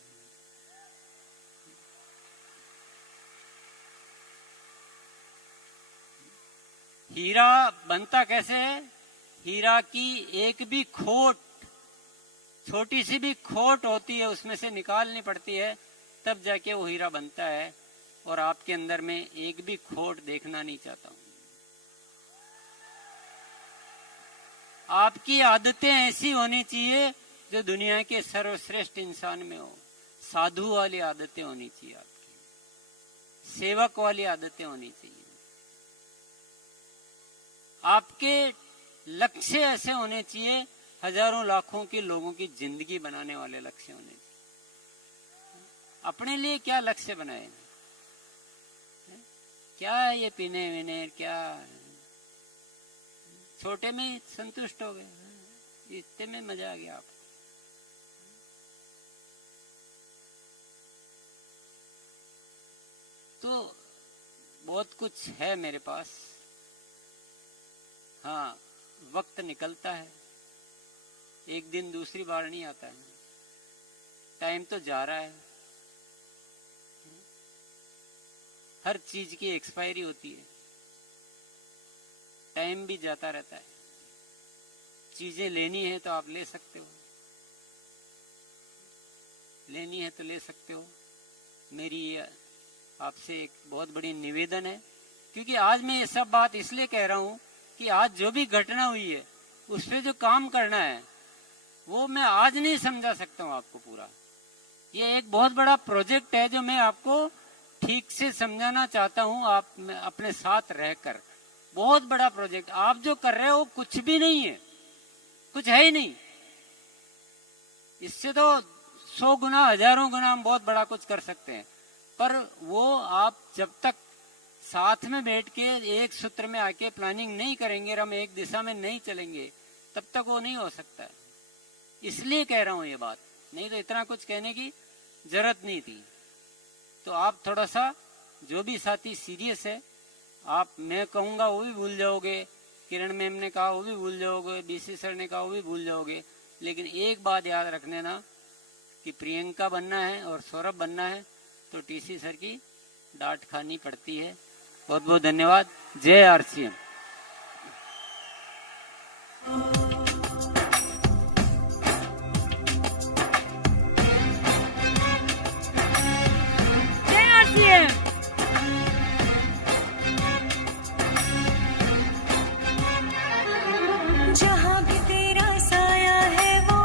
हीरा बनता कैसे है? हीरा की एक भी खोट, छोटी सी भी खोट होती है, उसमें से निकालनी पड़ती है, तब जाके वो हीरा बनता है। और आपके अंदर में एक भी खोट देखना नहीं चाहता हूं। आपकी आदतें ऐसी होनी चाहिए जो दुनिया के सर्वश्रेष्ठ इंसान में हो। साधु वाली आदतें होनी चाहिए, आपकी सेवक वाली आदतें होनी चाहिए। आपके लक्ष्य ऐसे होने चाहिए, हजारों लाखों के लोगों की जिंदगी बनाने वाले लक्ष्य होने चाहिए। अपने लिए क्या लक्ष्य बनाए? क्या है ये पीने वीने, क्या छोटे में संतुष्ट हो गए, इतने में मजा आ गया आपको। तो बहुत कुछ है मेरे पास। हाँ, वक्त निकलता है, एक दिन दूसरी बार नहीं आता है। टाइम तो जा रहा है, हर चीज की एक्सपायरी होती है, टाइम भी जाता रहता है। चीजें लेनी है तो आप ले सकते हो, लेनी है तो ले सकते हो। मेरी आपसे एक बहुत बड़ी निवेदन है, क्योंकि आज मैं ये सब बात इसलिए कह रहा हूं कि आज जो भी घटना हुई है उस पर जो काम करना है वो मैं आज नहीं समझा सकता हूँ आपको पूरा। ये एक बहुत बड़ा प्रोजेक्ट है जो मैं आपको ठीक से समझाना चाहता हूँ, आप अपने साथ रहकर। बहुत बड़ा प्रोजेक्ट आप जो कर रहे हो कुछ भी नहीं है, कुछ है ही नहीं। इससे तो 100 गुना 1000 गुना हम बहुत बड़ा कुछ कर सकते हैं, पर वो आप जब तक साथ में बैठ के एक सूत्र में आके प्लानिंग नहीं करेंगे और हम एक दिशा में नहीं चलेंगे, तब तक वो नहीं हो सकता है। इसलिए कह रहा हूं ये बात, नहीं तो इतना कुछ कहने की जरूरत नहीं थी। तो आप थोड़ा सा, जो भी साथी सीरियस है, आप, मैं कहूंगा वो भी भूल जाओगे, किरण मैम ने कहा वो भी भूल जाओगे, बीसी सर ने कहा वो भी भूल जाओगे, लेकिन एक बात याद रखने ना कि प्रियंका बनना है और सौरभ बनना है तो टीसी सर की डांट खानी पड़ती है। बहुत बहुत धन्यवाद। जय आरसीएम। जय आरसीएम। जहाँ भी तेरा साया है वो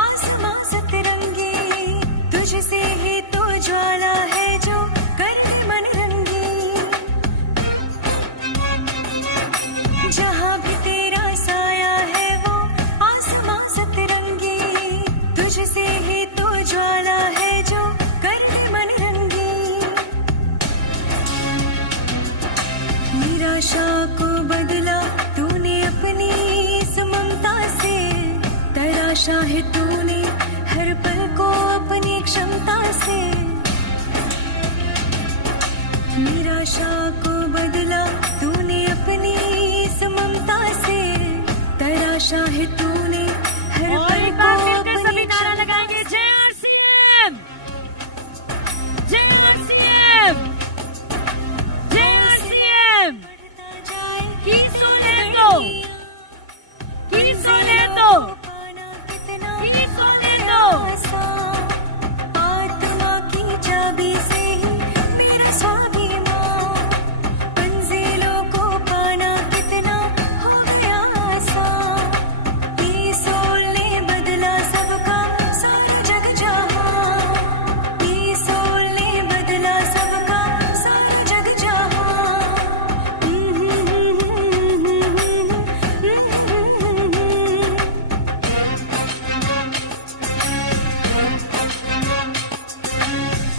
आसमां सतरंगी, तुझसे ही तो ज्वाला है जो करे मन रंगी। जहाँ भी तेरा साया है वो आसमां सतरंगी, तुझसे ही तो ज्वाला है जो करे मन रंगी। निराशा को बदला तूने अपनी इस ममता से, तराशा है तूने हर पल को अपनी क्षमता से। निराशा को बदला तूने अपनी इस ममता से, तराशा है तूने हर और पल एक को बार मिलकर अपनी सभी नारा क्षमता लगाएंगे, से। जय आरसीएम, जय आरसीएम, जय आरसीएम। की सोनेतो, की सोनेतो, की सोनेतो। आत्मा की चाबी से ही मेरा स्वाभिमान, मंजिलों को पाना कितना हो गया आसान। ये सोल ने बदला सबका सारा जग जहां, ये सोल ने बदला सबका सारा जग जहां।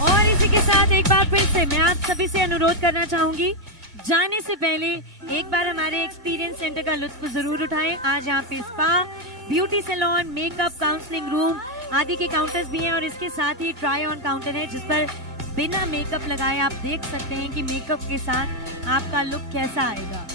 और इसी के साथ एक बार फिर से मैं आप सभी से अनुरोध करना चाहूंगी, जाने से पहले एक बार हमारे एक्सपीरियंस सेंटर का लुत्फ जरूर उठाएं। आज यहाँ पे spa, beauty salon, makeup, counselling room आदि के काउंटर्स भी हैं और इसके साथ ही ट्राई ऑन काउंटर है जिस पर बिना मेकअप लगाए आप देख सकते हैं कि मेकअप के साथ आपका लुक कैसा आएगा।